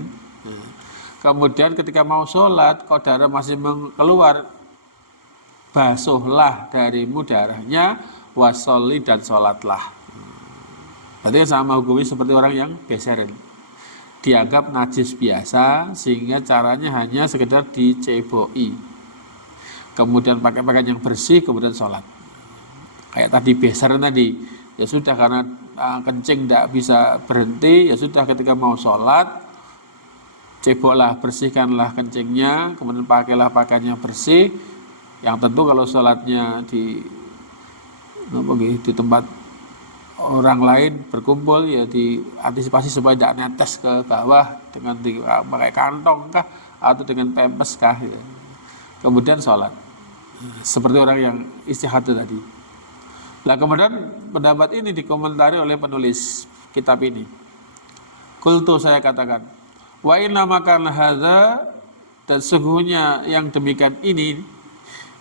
Kemudian ketika mau sholat, kalau darah masih keluar, basuhlah darimu darahnya, wasolli, dan sholatlah. Berarti sama hukumnya seperti orang yang geserin, dianggap najis biasa, sehingga caranya hanya sekedar diceboi, kemudian pakai pakaian yang bersih, kemudian sholat. Kayak tadi beser tadi, ya sudah karena kencing tidak bisa berhenti, ya sudah ketika mau sholat, ceboklah, bersihkanlah kencingnya, kemudian pakailah pakaian yang bersih. Yang tentu kalau sholatnya di tempat orang lain berkumpul, ya diantisipasi supaya tidak netes ke bawah dengan pakai kantong kah atau dengan pempes kah, ya. Kemudian sholat seperti orang yang istihadah tadi. Nah kemudian pendapat ini dikomentari oleh penulis kitab ini. Qultu, saya katakan, wa inna makana hadza, dan sesungguhnya yang demikian ini,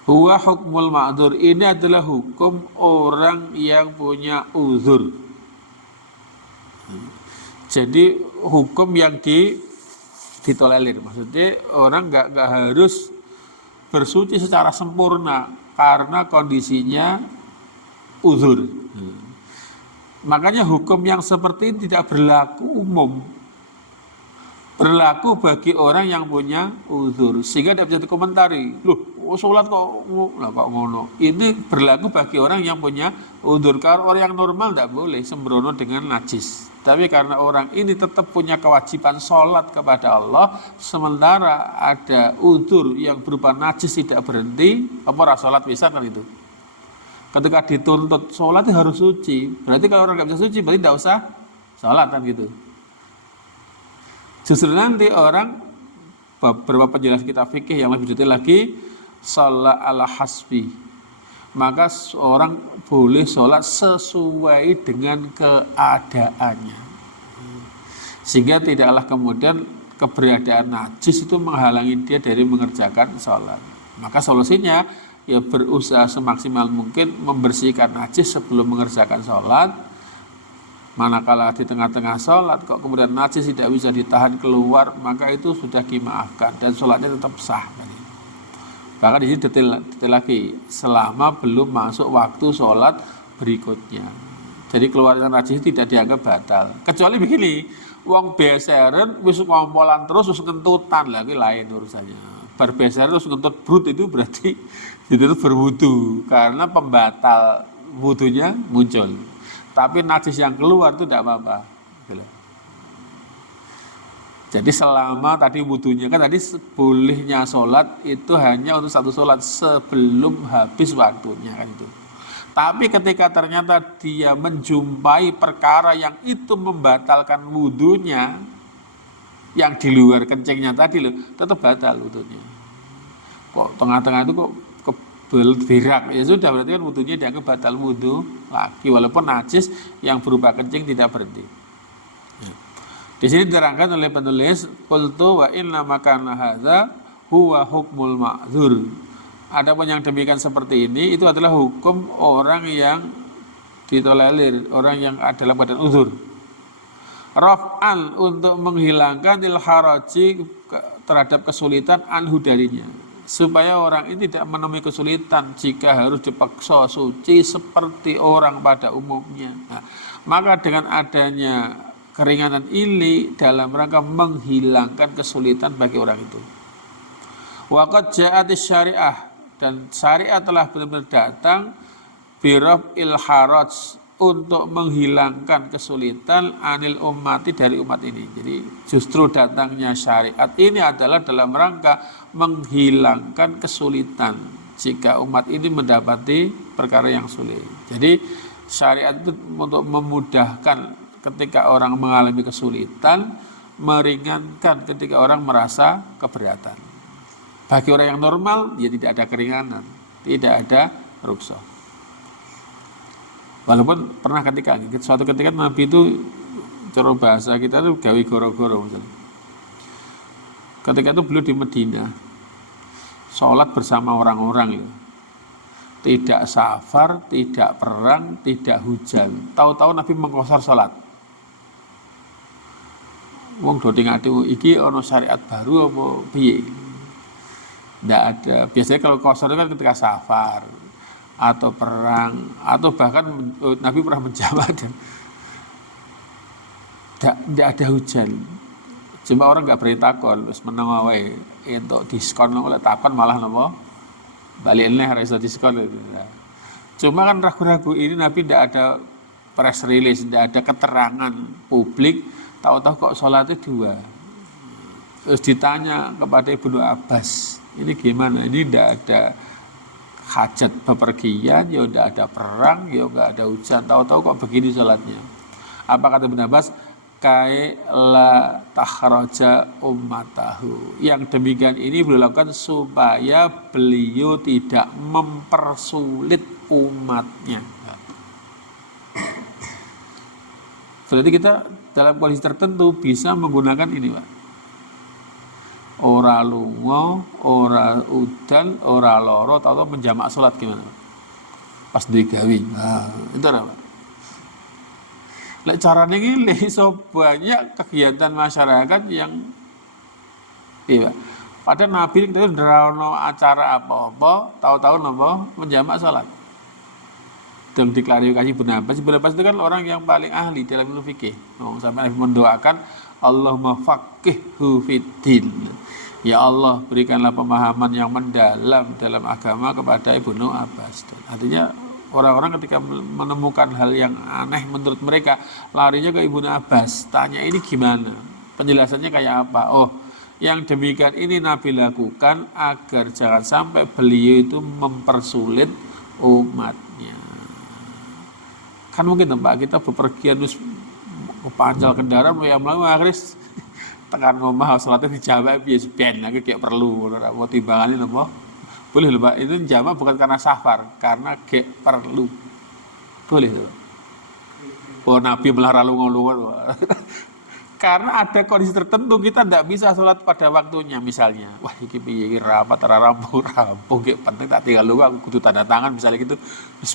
huwa hukmul ma'dzur, ini adalah hukum orang yang punya uzur. Jadi hukum yang ditolerir, maksudnya orang nggak harus bersuci secara sempurna karena kondisinya uzur. Makanya hukum yang seperti ini tidak berlaku umum, berlaku bagi orang yang punya uzur, sehingga tidak bisa dikomentari. Loh, sholat kok ngono. Ini berlaku bagi orang yang punya udzur. Kalau orang yang normal tidak boleh sembrono dengan najis. Tapi karena orang ini tetap punya kewajiban sholat kepada Allah, sementara ada udzur yang berupa najis tidak berhenti, apa sholat bisa kan itu? Ketika dituntut sholat itu harus suci. Berarti kalau orang nggak bisa suci, berarti tidak usah sholat kan gitu. Justru nanti orang, beberapa penjelasan kitab fikih yang lebih detail lagi, sholat ala hasbi, maka seorang boleh sholat sesuai dengan keadaannya, sehingga tidaklah kemudian keberadaan najis itu menghalangi dia dari mengerjakan sholat. Maka solusinya ya berusaha semaksimal mungkin membersihkan najis sebelum mengerjakan sholat. Manakala di tengah-tengah sholat kok kemudian najis tidak bisa ditahan keluar, maka itu sudah dimaafkan dan sholatnya tetap sah. Bahkan di sini detail lagi, selama belum masuk waktu sholat berikutnya. Jadi keluarnya najis tidak dianggap batal. Kecuali begini, wong beseren wis ngompolan terus wis kentutan lagi lain urusannya. Bar beseren terus ngentut brut itu berarti itu berwudu karena pembatal wudunya muncul. Tapi najis yang keluar itu tidak apa-apa. Jadi selama tadi wudunya kan tadi bolehnya sholat itu hanya untuk satu sholat sebelum habis waktunya kan itu. Tapi ketika ternyata dia menjumpai perkara yang itu membatalkan wudunya, yang di luar kencingnya tadi loh, tetap batal wudunya. Kok tengah-tengah itu kok keberak, ya sudah berarti kan wudunya dianggap batal wudu lagi walaupun najis yang berupa kencing tidak berhenti. Di sini diterangkan oleh penulis, qultu wa inna makana hadza huwa hukmul ma'dzur. Adapun yang demikian seperti ini itu adalah hukum orang yang ditolerir, orang yang adalah badan uzur. Raf'an untuk menghilangkan haraji terhadap kesulitan anhu darinya. Supaya orang ini tidak menemui kesulitan jika harus dipaksa suci seperti orang pada umumnya. Nah, maka dengan adanya keringanan ini dalam rangka menghilangkan kesulitan bagi orang itu. Waqad ja'atis syariah, dan syariat telah benar-benar datang biraf'il haraj untuk menghilangkan kesulitan anil ummati dari umat ini. Jadi justru datangnya syariat ini adalah dalam rangka menghilangkan kesulitan jika umat ini mendapati perkara yang sulit. Jadi syariat itu untuk memudahkan ketika orang mengalami kesulitan, meringankan ketika orang merasa keberatan. Bagi orang yang normal, ya tidak ada keringanan, tidak ada rukhsah. Walaupun pernah suatu ketika Nabi itu, cara bahasa kita itu gawe goro-goro. Ketika itu beliau di Medina, sholat bersama orang-orang, tidak safar, tidak perang, tidak hujan. Tahu-tahu Nabi mengqashar sholat. Wong doding atiku iki ana syariat baru apa piye? Ndak ada. Biasanya kalau qashar kan ketika safar atau perang atau bahkan Nabi pernah menjawab tidak ada hujan. Cuma orang nggak berani takon, terus meneng wae entuk diskon oleh takon malah napa? Balik ini harus diskon. Cuma kan ragu-ragu ini Nabi tidak ada press release, tidak ada keterangan publik. Tahu-tahu kok sholatnya dua. Terus ditanya kepada Ibnu Abbas, ini gimana? Ini tidak ada hajat bepergian, ya tidak ada perang, ya tidak ada hujan. Tahu-tahu kok begini sholatnya. Apa kata Ibnu Abbas? Kai la takhraja ummatahu. Yang demikian ini beliau lakukan supaya beliau tidak mempersulit umatnya. Berarti kita dalam kondisi tertentu bisa menggunakan ini, Pak. Ora lunga, ora udan, ora loro, atau menjamak sholat gimana, Pak? Pas digawe. Nah, itu apa, Pak? Lek carane iki iso banyak kegiatan masyarakat yang iya. Padahal Nabi itu ndraono acara apa-apa, tahu-tahu napa menjamak salat. Dan diklarifikasi Ibnu Abbas itu kan orang yang paling ahli dalam ilmu fikih. Sampai Nabi mendoakan Allahumma faqihhu fiddin. Ya Allah, berikanlah pemahaman yang mendalam dalam agama kepada Ibnu Abbas. Artinya orang-orang ketika menemukan hal yang aneh menurut mereka, larinya ke Ibnu Abbas. Tanya ini gimana? Penjelasannya kayak apa? Oh, yang demikian ini Nabi lakukan agar jangan sampai beliau itu mempersulit umatnya. Kan mungkin Pak, kita bepergian terus panjal kendaraan melalui akhirnya tekan ngomah salatnya dijawab bias ben lagi kayak perlu mau timbangannya napa boleh lho Pak, itu jawab bukan karena safar, karena kayak perlu boleh lho. Oh Nabi malah lunga-lunga karena ada kondisi tertentu kita tidak bisa sholat pada waktunya, misalnya wah iki piye rapat rampung kayak penting tak tinggal lu aku kudu tanda tangan misalnya gitu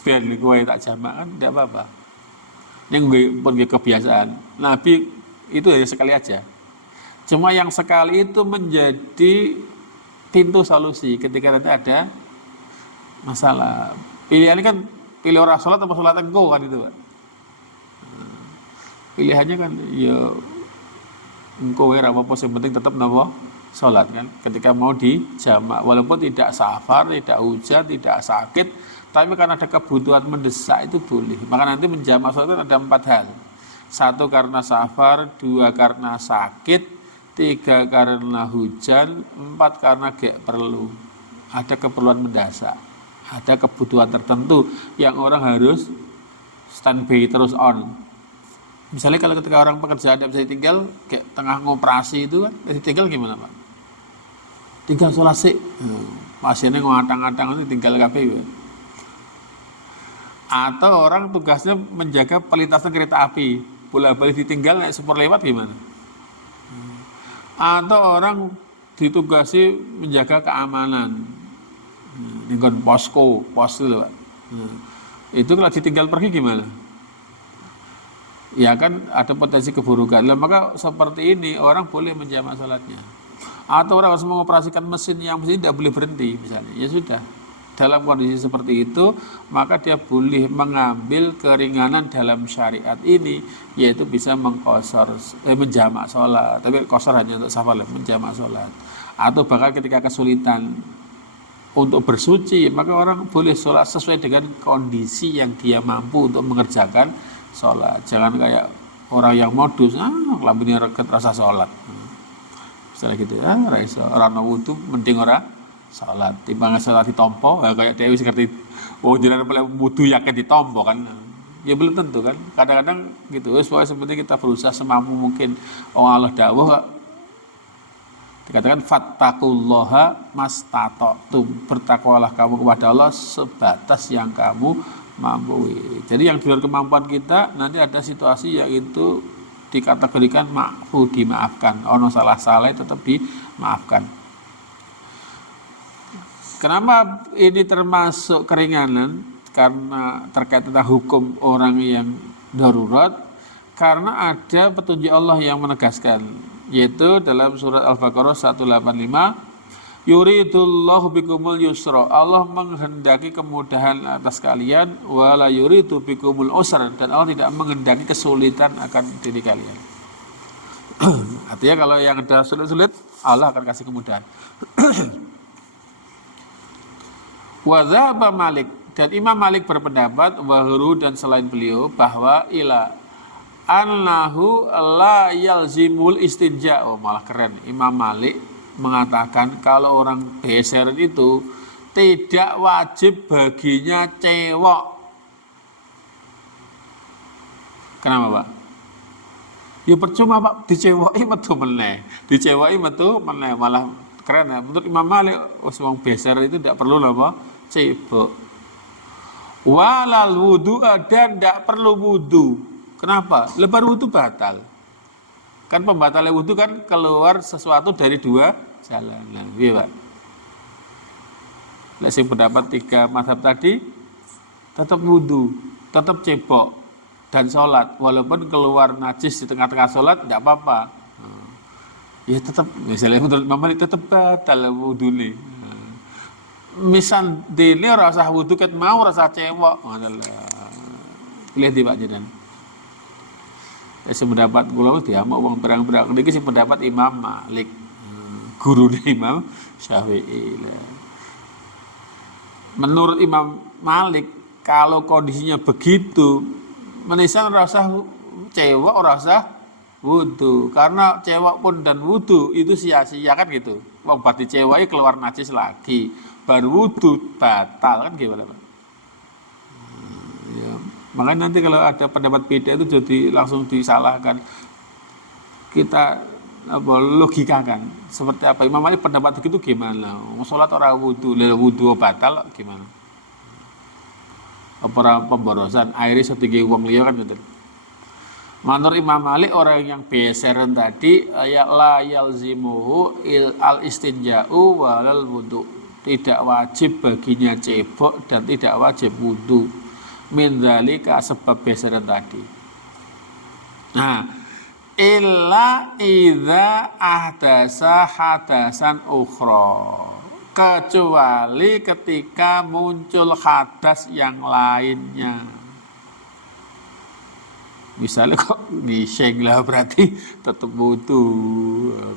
ben kowe tak jamak kan tidak apa-apa. Yang pun kebiasaan Nabi itu hanya sekali aja. Cuma yang sekali itu menjadi pintu solusi ketika nanti ada masalah. Pilihannya kan pilih orang sholat atau sholat engkau kan itu. Pilihannya kan ya engkau ya apa-apa yang penting tetap nama sholat kan. Ketika mau dijamak walaupun tidak safar, tidak hujan, tidak sakit, tapi karena ada kebutuhan mendesak itu boleh. Maka nanti menjamak sholat itu ada 4 hal. 1 karena safar, 2 karena sakit, 3 karena hujan, 4 karena gak perlu. Ada keperluan mendesak, ada kebutuhan tertentu yang orang harus standby terus on. Misalnya kalau ketika orang pekerjaan tidak bisa ditinggal, kayak tengah ngoperasi itu kan, ditinggal gimana Pak? Tinggal sholat sih, pasiennya ngatang-ngatang itu tinggal KPU. Atau orang tugasnya menjaga pelintasan kereta api, bolak-balik ditinggal naik super lewat gimana? Atau orang ditugasi menjaga keamanan dengan posko, pos itu Pak. Itu kalau ditinggal pergi gimana? Ya kan ada potensi keburukan. Maka seperti ini orang boleh menjamak salatnya. Atau orang harus mengoperasikan mesin yang mesin tidak boleh berhenti misalnya. Ya sudah. Dalam kondisi seperti itu, maka dia boleh mengambil keringanan dalam syariat ini, yaitu bisa menjamak sholat. Tapi qasar hanya untuk safar, menjamak sholat. Atau bahkan ketika kesulitan untuk bersuci, maka orang boleh sholat sesuai dengan kondisi yang dia mampu untuk mengerjakan sholat. Jangan kayak orang yang modus, lambungnya reket rasa sholat. Misalnya gitu, orang wudu mending orang salat timbangan salat ditompo kayak Dewi seperti jenengan boleh wudu yakin ditompo kan ya belum tentu kan kadang-kadang gitu pokoknya seperti kita berusaha semampu mungkin Allah dawuh dikatakan fattaqullaha mastata'tum, bertakwalah kamu kepada Allah sebatas yang kamu mampu. Jadi yang di luar kemampuan kita nanti ada situasi yaitu dikategorikan dimaafkan, ono salah-salah tetap dimaafkan. Kenapa ini termasuk keringanan? Karena terkait tentang hukum orang yang darurat, karena ada petunjuk Allah yang menegaskan, yaitu dalam surat Al-Baqarah 185, yuridullahu bikumul yusra, Allah menghendaki kemudahan atas kalian, wala yuridu bikumul usra, dan Allah tidak menghendaki kesulitan akan diri kalian. Artinya kalau yang ada sulit-sulit, Allah akan kasih kemudahan. Wadzaba Malik, dan Imam Malik berpendapat wahru dan selain beliau bahwa ila annahu la yalzimul istinja. Oh malah keren, Imam Malik mengatakan kalau orang beser itu tidak wajib baginya cewek. Kenapa Pak? Ya percuma Pak, diceweki metu meneh, malah keren ya. Menurut Imam Malik wong beser itu tidak perlu apa? Cebok. Walal wudu, dan tidak perlu wudu. Kenapa? Lebar wudu batal. Kan pembatalnya wudu kan keluar sesuatu dari 2 jalan. Nah, iya Pak. Nah, sing pendapat 3 mazhab tadi tetap wudu, tetap cebok dan sholat. Walaupun keluar najis di tengah-tengah sholat tidak apa-apa. Ya tetap, misalnya menurut Imam Malik tetap batal wudu nih. Misal dene rasa wudu ket mau rasa cewek pilih di Pak Jedan. Sependapat kula dia mau wong berang-berang niki sing pendapat Imam Malik. guru Imam Syafi'i. Menurut Imam Malik, kalau kondisinya begitu, menisan rasa cewek rasa wudu, karena cewek pun dan wudu itu sia-sia kan gitu. Wong berarti cewek keluar najis lagi, baru wudu batal kan gimana Pak? Ya, makanya nanti kalau ada pendapat beda itu jadi langsung disalahkan. Kita logikakan seperti apa Imam Malik pendapat begitu gimana? Sholat orang wudu batal gimana? Apa pemborosan airnya setinggi uang liya kan gitu. Menurut Imam Malik orang yang beseran tadi ya la yalzimuhu al istinja'u walal wudu, tidak wajib baginya cebok dan tidak wajib wudu min dzalika sebab beseran tadi. Nah, illa idza ahdasa hadasan ukhra, kecuali ketika muncul hadas yang lainnya. Misalnya kok ngising lah berarti tetap wudu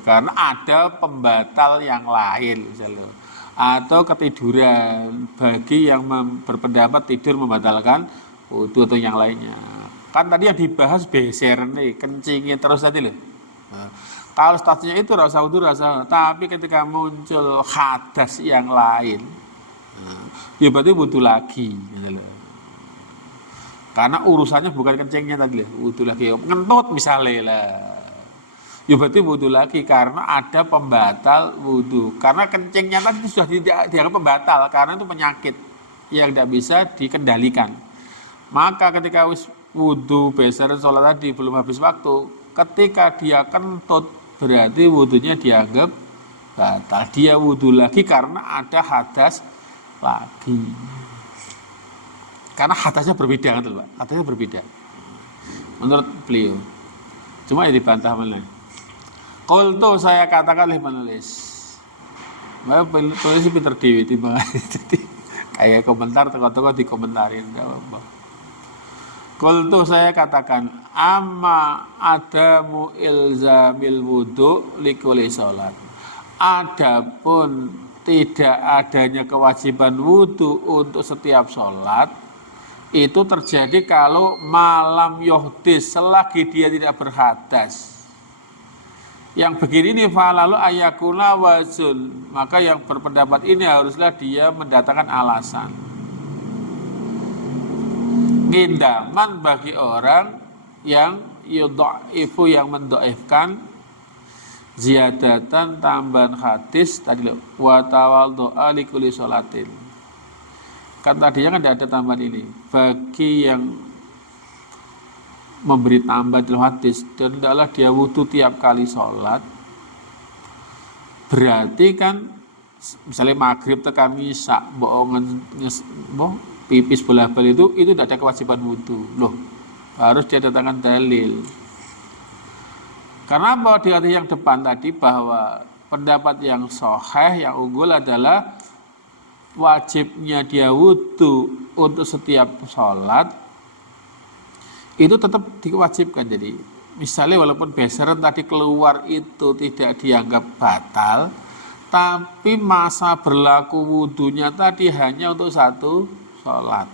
karena ada pembatal yang lain misalnya, atau ketiduran bagi yang berpendapat tidur membatalkan wudu atau yang lainnya. Kan tadi yang dibahas beser nih, kencingin terus tadi loh. Nah, kalau statusnya itu rasa wudu rasa, tapi ketika muncul hadas yang lain, ya berarti wudu lagi, gitu loh. Karena urusannya bukan kencingnya tadi loh, wudu lagi, ngentut misalnya lah. Ya berarti wudu lagi karena ada pembatal wudu. Karena kencingnya tadi sudah tidak dianggap pembatal karena itu penyakit yang tidak bisa dikendalikan. Maka ketika wudu beser sholat tadi belum habis waktu, ketika dia kentut berarti wudunya dianggap batal. Dia wudu lagi karena ada hadas lagi. Karena hadasnya berbeda kan Pak? Hadasnya berbeda. Menurut beliau. Cuma ya dibantah mana? Qultu saya katakan oleh penulis. Penulis pinter dewi timbang jadi kayak komentar tengok-tengok dikomentarin enggak apa-apa. Qultu saya katakan amma adamu ilzamil wudu likulli sholat. Adapun tidak adanya kewajiban wudu untuk setiap sholat itu terjadi kalau malam yohdis selagi dia tidak berhadas. Yang begini nih falalu ayakuna wazun, maka yang berpendapat ini haruslah dia mendatangkan alasan. Ngindaman bagi orang yang yudha'ifu, yang mendoifkan ziyadatan tambahan hadis tadi wa tawaddu'a li kulli sholatin. Kan tadinya kan tidak ada tambahan ini. Bagi yang memberi tambah dalam hadis dan adalah dia wudu tiap kali sholat, berarti kan misalnya maghrib tekan isya bohongan pipis bola-bali itu tidak ada kewajiban wudu. Loh, harus dia datangkan dalil. Karena apa? Di hadis yang depan tadi bahwa pendapat yang sahih yang unggul adalah wajibnya dia wudu untuk setiap sholat itu tetap diwajibkan. Jadi misalnya walaupun beseran tadi keluar itu tidak dianggap batal, tapi masa berlaku wudunya tadi hanya untuk satu sholat.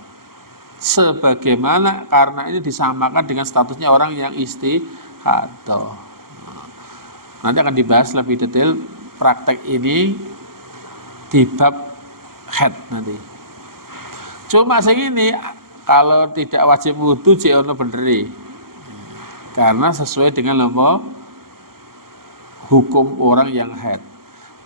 Sebagaimana karena ini disamakan dengan statusnya orang yang istihadah. Nanti akan dibahas lebih detail praktek ini di bab head nanti. Cuma segini kalau tidak wajib wudu cek ono beneri. Karena sesuai dengan hukum orang yang haid.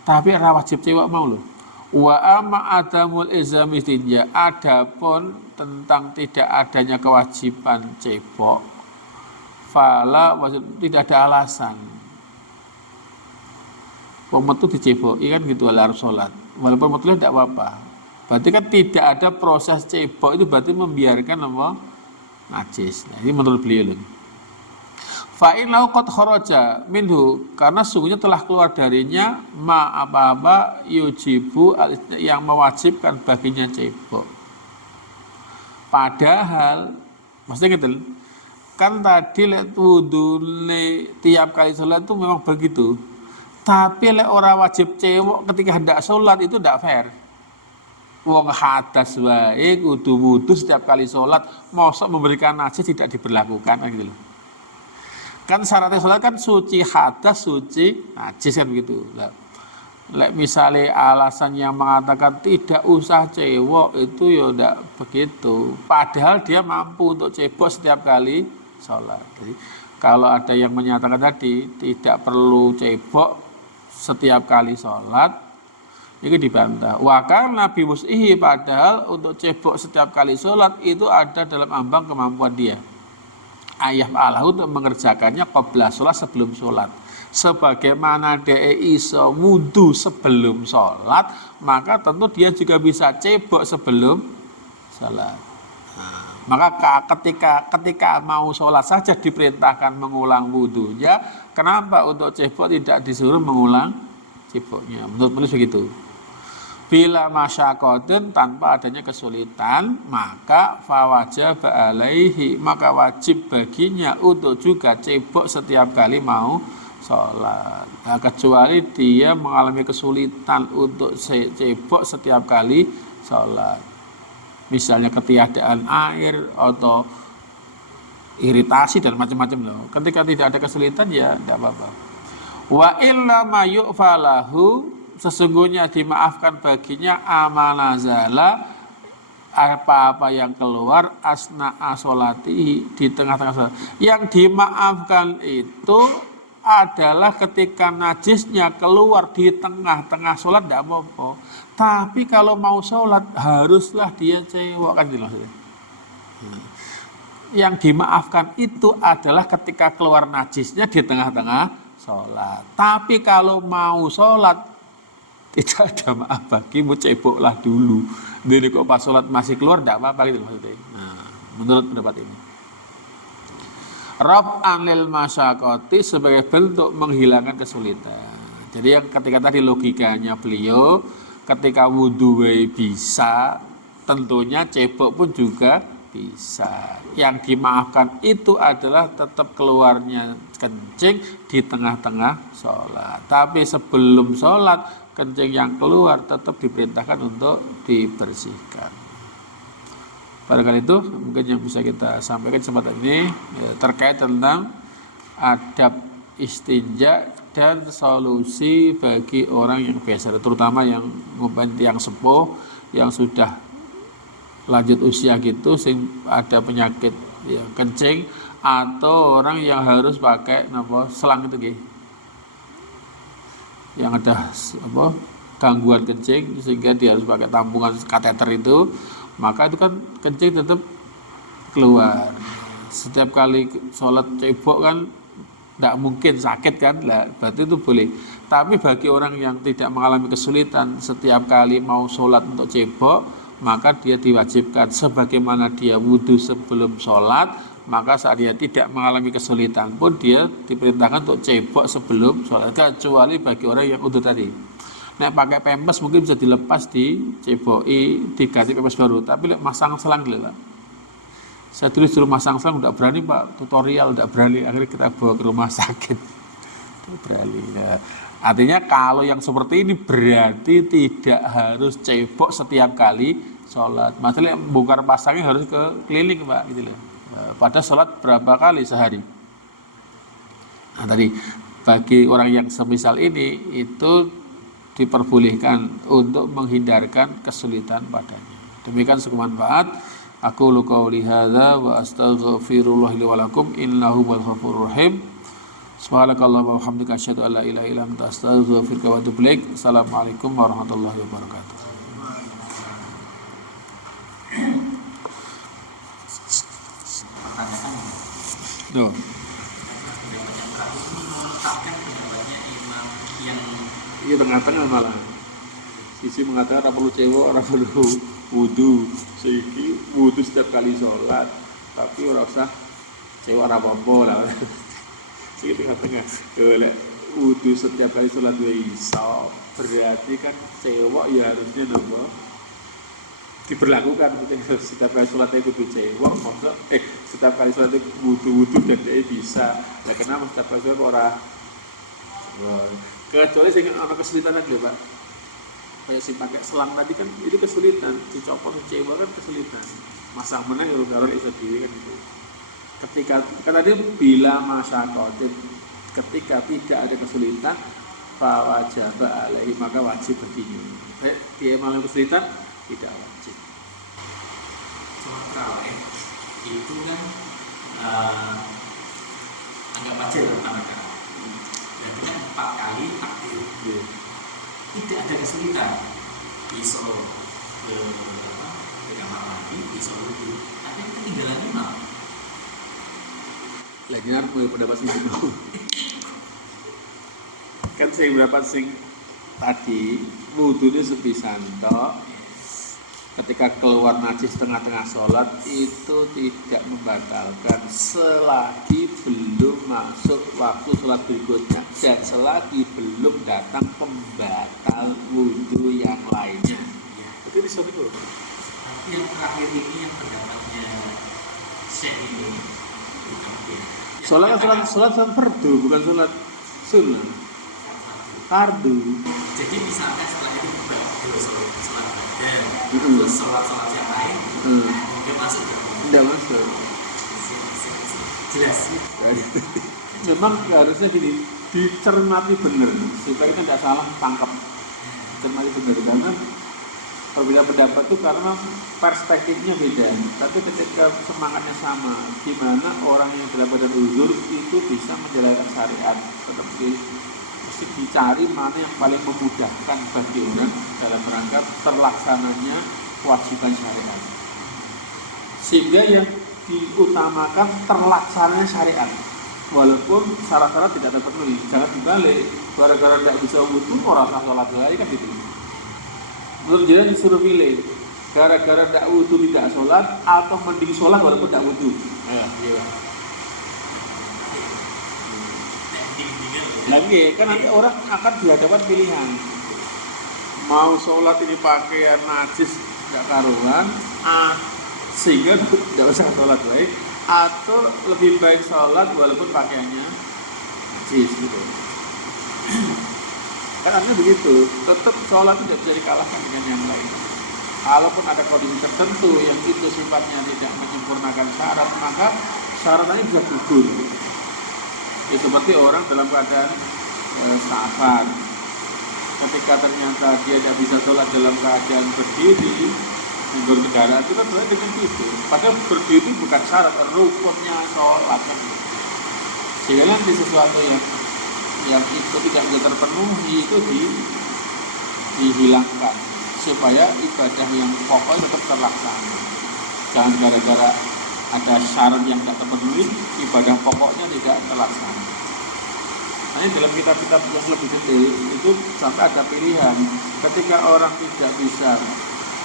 Tapi ora wajib cewek mau loh. Wa amma adamul izami tinja, adapun tentang tidak adanya kewajiban cebok, fala tidak ada alasan. Wong metu dicebok, kan gitu alar salat. Walaupun metu tidak apa-apa. Berarti kan tidak ada proses cebok, itu berarti membiarkan najis. Nah, ini menurut beliau. Fa'in lau qad kharaja minhu, karena sungguhnya telah keluar darinya ma apa-apa yujibu yang mewajibkan baginya cebok. Padahal maksudnya gitu, kan tadi lihat wudu tiap kali sholat itu memang begitu. Tapi lek ora wajib cewek ketika hendak sholat itu tidak fair. Wong hadas wae kudu wudu setiap kali sholat, mosok memberikan najis tidak diberlakukan kan gitu loh. Kan syaratnya sholat kan suci hadas, suci najis kan gitu. Lah, lek misalnya alasan yang mengatakan tidak usah cebok itu ya tidak begitu. Padahal dia mampu untuk cebok setiap kali sholat. Jadi kalau ada yang menyatakan tadi tidak perlu cebok setiap kali sholat, ini dibantah. Wakar Nabi Mus'ihi padahal untuk cebok setiap kali sholat itu ada dalam ambang kemampuan dia. Ayah Allah untuk mengerjakannya qabla sholat sebelum sholat. Sebagaimana dia iso wudu sebelum sholat, maka tentu dia juga bisa cebok sebelum sholat. Nah, maka ketika mau sholat saja diperintahkan mengulang wudunya, kenapa untuk cebok tidak disuruh mengulang ceboknya? Menurut penulis begitu. Bila masyakotin tanpa adanya kesulitan, maka fawajib alaihi, maka wajib baginya untuk juga cebok setiap kali mau sholat. Nah, kecuali dia mengalami kesulitan untuk cebok setiap kali sholat, misalnya ketiadaan air atau iritasi dan macam-macam loh. Ketika tidak ada kesulitan ya tidak apa-apa. Wa illa ma yu'falahu, sesungguhnya dimaafkan baginya amanazala, apa-apa yang keluar asna asolati, di tengah-tengah sholat. Yang dimaafkan itu adalah ketika najisnya keluar di tengah-tengah sholat tidak apa-apa. Tapi kalau mau sholat haruslah dia cewek kan gitu maksudnya. Yang dimaafkan itu adalah ketika keluar najisnya di tengah-tengah sholat. Tapi kalau mau sholat tidak ada maaf bagimu, ceboklah dulu. Jadi kok pas sholat masih keluar tidak apa-apa gitu maksudnya. Nah, menurut pendapat ini. Raf'an lil masyaqati, sebagai bentuk menghilangkan kesulitan. Jadi yang ketika tadi logikanya beliau, ketika wudu bisa, tentunya cebok pun juga bisa. Yang dimaafkan itu adalah tetap keluarnya kencing di tengah-tengah sholat. Tapi sebelum sholat, kencing yang keluar tetap diperintahkan untuk dibersihkan. Pada kali itu mungkin yang bisa kita sampaikan kesempatan ini ya, terkait tentang adab istinja dan solusi bagi orang yang biasa, terutama yang sepuh, yang sudah lanjut usia gitu, sing ada penyakit ya, kencing, atau orang yang harus pakai selang itu gitu, yang ada gangguan kencing sehingga dia harus pakai tampungan kateter itu, maka itu kan kencing tetap keluar. Setiap kali sholat cebok kan tidak mungkin sakit kan, lah berarti itu boleh. Tapi bagi orang yang tidak mengalami kesulitan setiap kali mau sholat untuk cebok, maka dia diwajibkan sebagaimana dia wudhu sebelum sholat, maka saat dia tidak mengalami kesulitan pun dia diperintahkan untuk cebok sebelum sholat, kecuali bagi orang yang wudhu tadi. Nek pakai pempes mungkin bisa dilepas, diceboki, diganti pempes baru. Tapi masang selang gila. Saya tulis suruh masang selang, tidak berani Pak, tutorial tidak berani. Akhirnya kita bawa ke rumah sakit. Tidak berani. Ya. Artinya kalau yang seperti ini berarti tidak harus cebok setiap kali sholat. Maksudnya bongkar pasangnya harus ke keliling Pak. Gitu loh. Pada sholat berapa kali sehari? Nah tadi bagi orang yang semisal ini itu diperbolehkan untuk menghindarkan kesulitan padanya. Demikian cukup manfaat. Aku qouli hadza wa astaghfirullah li wa lakum innahu wal ghafurur rahim. Subhanakallahumma wa bihamdika asyhadu an la ilaha illa anta astaghfiruka wa atubu ilaik. Assalamualaikum warahmatullahi wabarakatuh. Tuh. Iya tengah-tengah malah. Sisi mengatakan orang perlu cewek, orang perlu wudu. Sisi wudu setiap kali sholat, tapi orang usah cewek orang apa lah. Sisi tengah-tengah. Kalau wudu setiap kali sholat bisa, berarti kan cewek ya harusnya diberlakukan. Setiap kali sholat itu cewek, maksudnya setiap kali sholat itu wudu dan dia bisa. Nah kenapa setiap kali sholat orang Kecuali sing ana kesulitan tadi Pak. Kayak sing pakai selang tadi kan itu kesulitan, dicopot kecewa kan kesulitan. Masang meneh karo iso dhewe kan gitu. Ketika kan tadi bila masyaqatin, ketika tidak ada kesulitan fa wajaba alaihi maka wajib baginya. Dia malah kesulitan tidak wajib. Cuma kalau itu kan anggap aja lah pertama kali. Berarti kan 4 kali takbir. Yeah. Tidak ada kesulitan. Iso ke kamar mandi, iso wudu. Tapi ketinggalan imam. Lagi harus mulai pendapat sing mau. Kan sing berapa sing tadi wudunya sepisan tok. Ketika keluar najis tengah-tengah sholat itu tidak membatalkan selagi belum masuk waktu sholat berikutnya dan selagi belum datang pembatal wudhu yang lainnya. Ya. Itu bisa itu. Tapi yang terakhir ini yang pendapatnya Syekh ini bukan dia. Sholat fardu bukan sholat sunnah. Fardu. Jadi misalnya setelah itu sholat badan, terus sholat yang lain, mungkin masuk tidak masuk. Jelas. Memang harusnya gini, dicermati benar supaya kita tidak salah tangkap. Cermati benar karena perbedaan pendapat itu karena perspektifnya beda. Tapi ketika semangatnya sama, gimana orang yang dalam badan uzur itu bisa menjalankan syariat, tetap mesti dicari mana yang paling memudahkan bagi orang dalam rangka terlaksananya kewajiban syariat. Sehingga yang diutamakan terlaksananya syariat. Walaupun syarat-syarat tidak terpenuhi, jangan dibalik. Gara-gara tidak bisa wudu, orang sah sholat lagi kan gitu. Menurut dia disuruh pilih, gara-gara tidak wudu tidak sholat atau mending sholat walaupun tidak wudu. Iya. Lagi kan nanti orang akan dihadapkan pilihan. Mau sholat ini pakaian najis tidak karuan, sehingga tidak usah sholat baik, atau lebih baik sholat walaupun pakaiannya najis gitu. Kan artinya begitu, tetap sholat tidak bisa dikalahkan dengan yang lain. Kalaupun ada kondisi tertentu yang itu sifatnya tidak menyempurnakan syarat, maka syaratnya bisa gugur. Ya, seperti orang dalam keadaan safar, ketika ternyata dia tidak bisa sholat dalam keadaan berdiri, mundur kendaraan itu kan berarti dengan itu. Padahal berdiri bukan syarat rukunnya sholat kan. Sehingga nanti sesuatu yang itu tidak bisa terpenuhi itu dihilangkan supaya ibadah yang pokok tetap terlaksana. Jangan gara-gara ada syarat yang tidak terpenuhi, ibadah pokoknya tidak terlaksana. Nah, dalam kitab-kitab yang lebih detail itu sampai ada pilihan ketika orang tidak bisa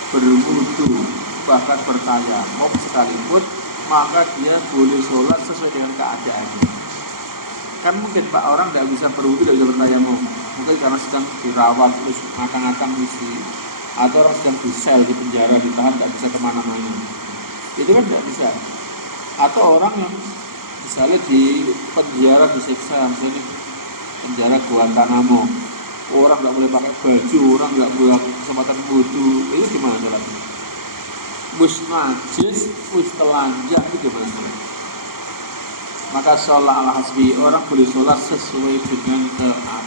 berwudu bahkan bertayamum sekalipun, maka dia boleh sholat sesuai dengan keadaannya. Kan mungkin Pak orang tidak bisa berwudu, tidak bisa bertayamum, mungkin karena sedang dirawat terus ngakang-ngakang isi, atau orang sedang di sel di penjara ditahan tidak bisa kemana-mana, itu kan tidak bisa. Atau orang yang misalnya di penjara disiksa, misalnya penjara Guantanamo, orang nggak boleh pakai baju, orang nggak boleh kesempatan wudu, itu gimana sholatnya? Bus najis, bus telanjang, itu gimana sholatnya? Maka sholat ala hasbi, orang boleh sholat sesuai dengan keadaan.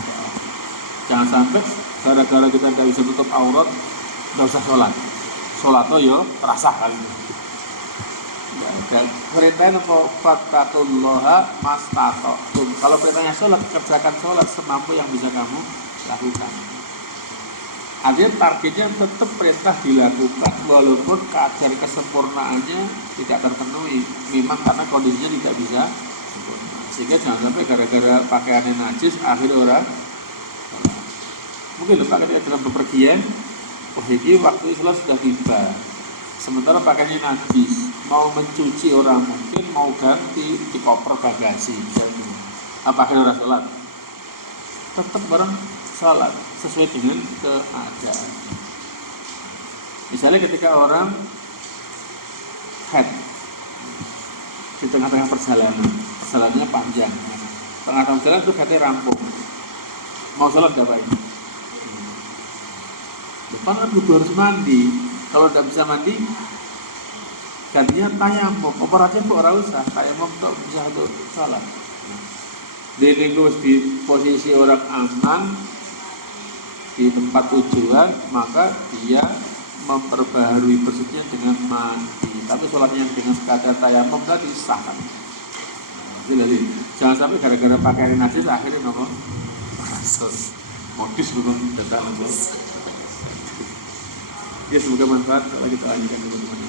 Jangan sampai gara-gara kita tidak bisa tutup aurat, tidak usah sholat. Sholat itu ya terasa kali ini. Perintahnya apa? Fattaqullaha mastata'tum. Kalau perintahnya sholat, kerjakan sholat semampu yang bisa kamu lakukan. Artinya targetnya tetap perintah dilakukan walaupun kadar kesempurnaannya tidak terpenuhi. Memang karena kondisinya tidak bisa sempurna. Sehingga jangan sampai gara-gara pakaiannya najis akhirnya orang mungkin lupa ketika dalam bepergian, ini waktu sholat sudah tiba. Sementara pakaiannya najis, mau mencuci orang mungkin, mau ganti di koper bagasi misalnya. Apakah orang sholat? Tetap bareng sholat sesuai dengan keadaan. Misalnya ketika orang head di tengah-tengah perjalanannya panjang, tengah-tengah jalan itu headnya rampung. mau sholat ngapain? Depan kan kudu harus mandi. Kalau tidak bisa mandi, gantinya tayamum. Operatif kok ora usah, tayamum tok bisa untuk sholat. Dia di posisi orang aman di tempat tujuan, maka dia memperbaharui bersucinya dengan mandi. Tapi sholatnya dengan kata tayamum tadi sah kan? Jadi jangan sampai gara-gara pakaian najis akhirnya nopo modis bukan datang nopo. Ya semoga manfaat kalau kita lanjutkan teman-teman.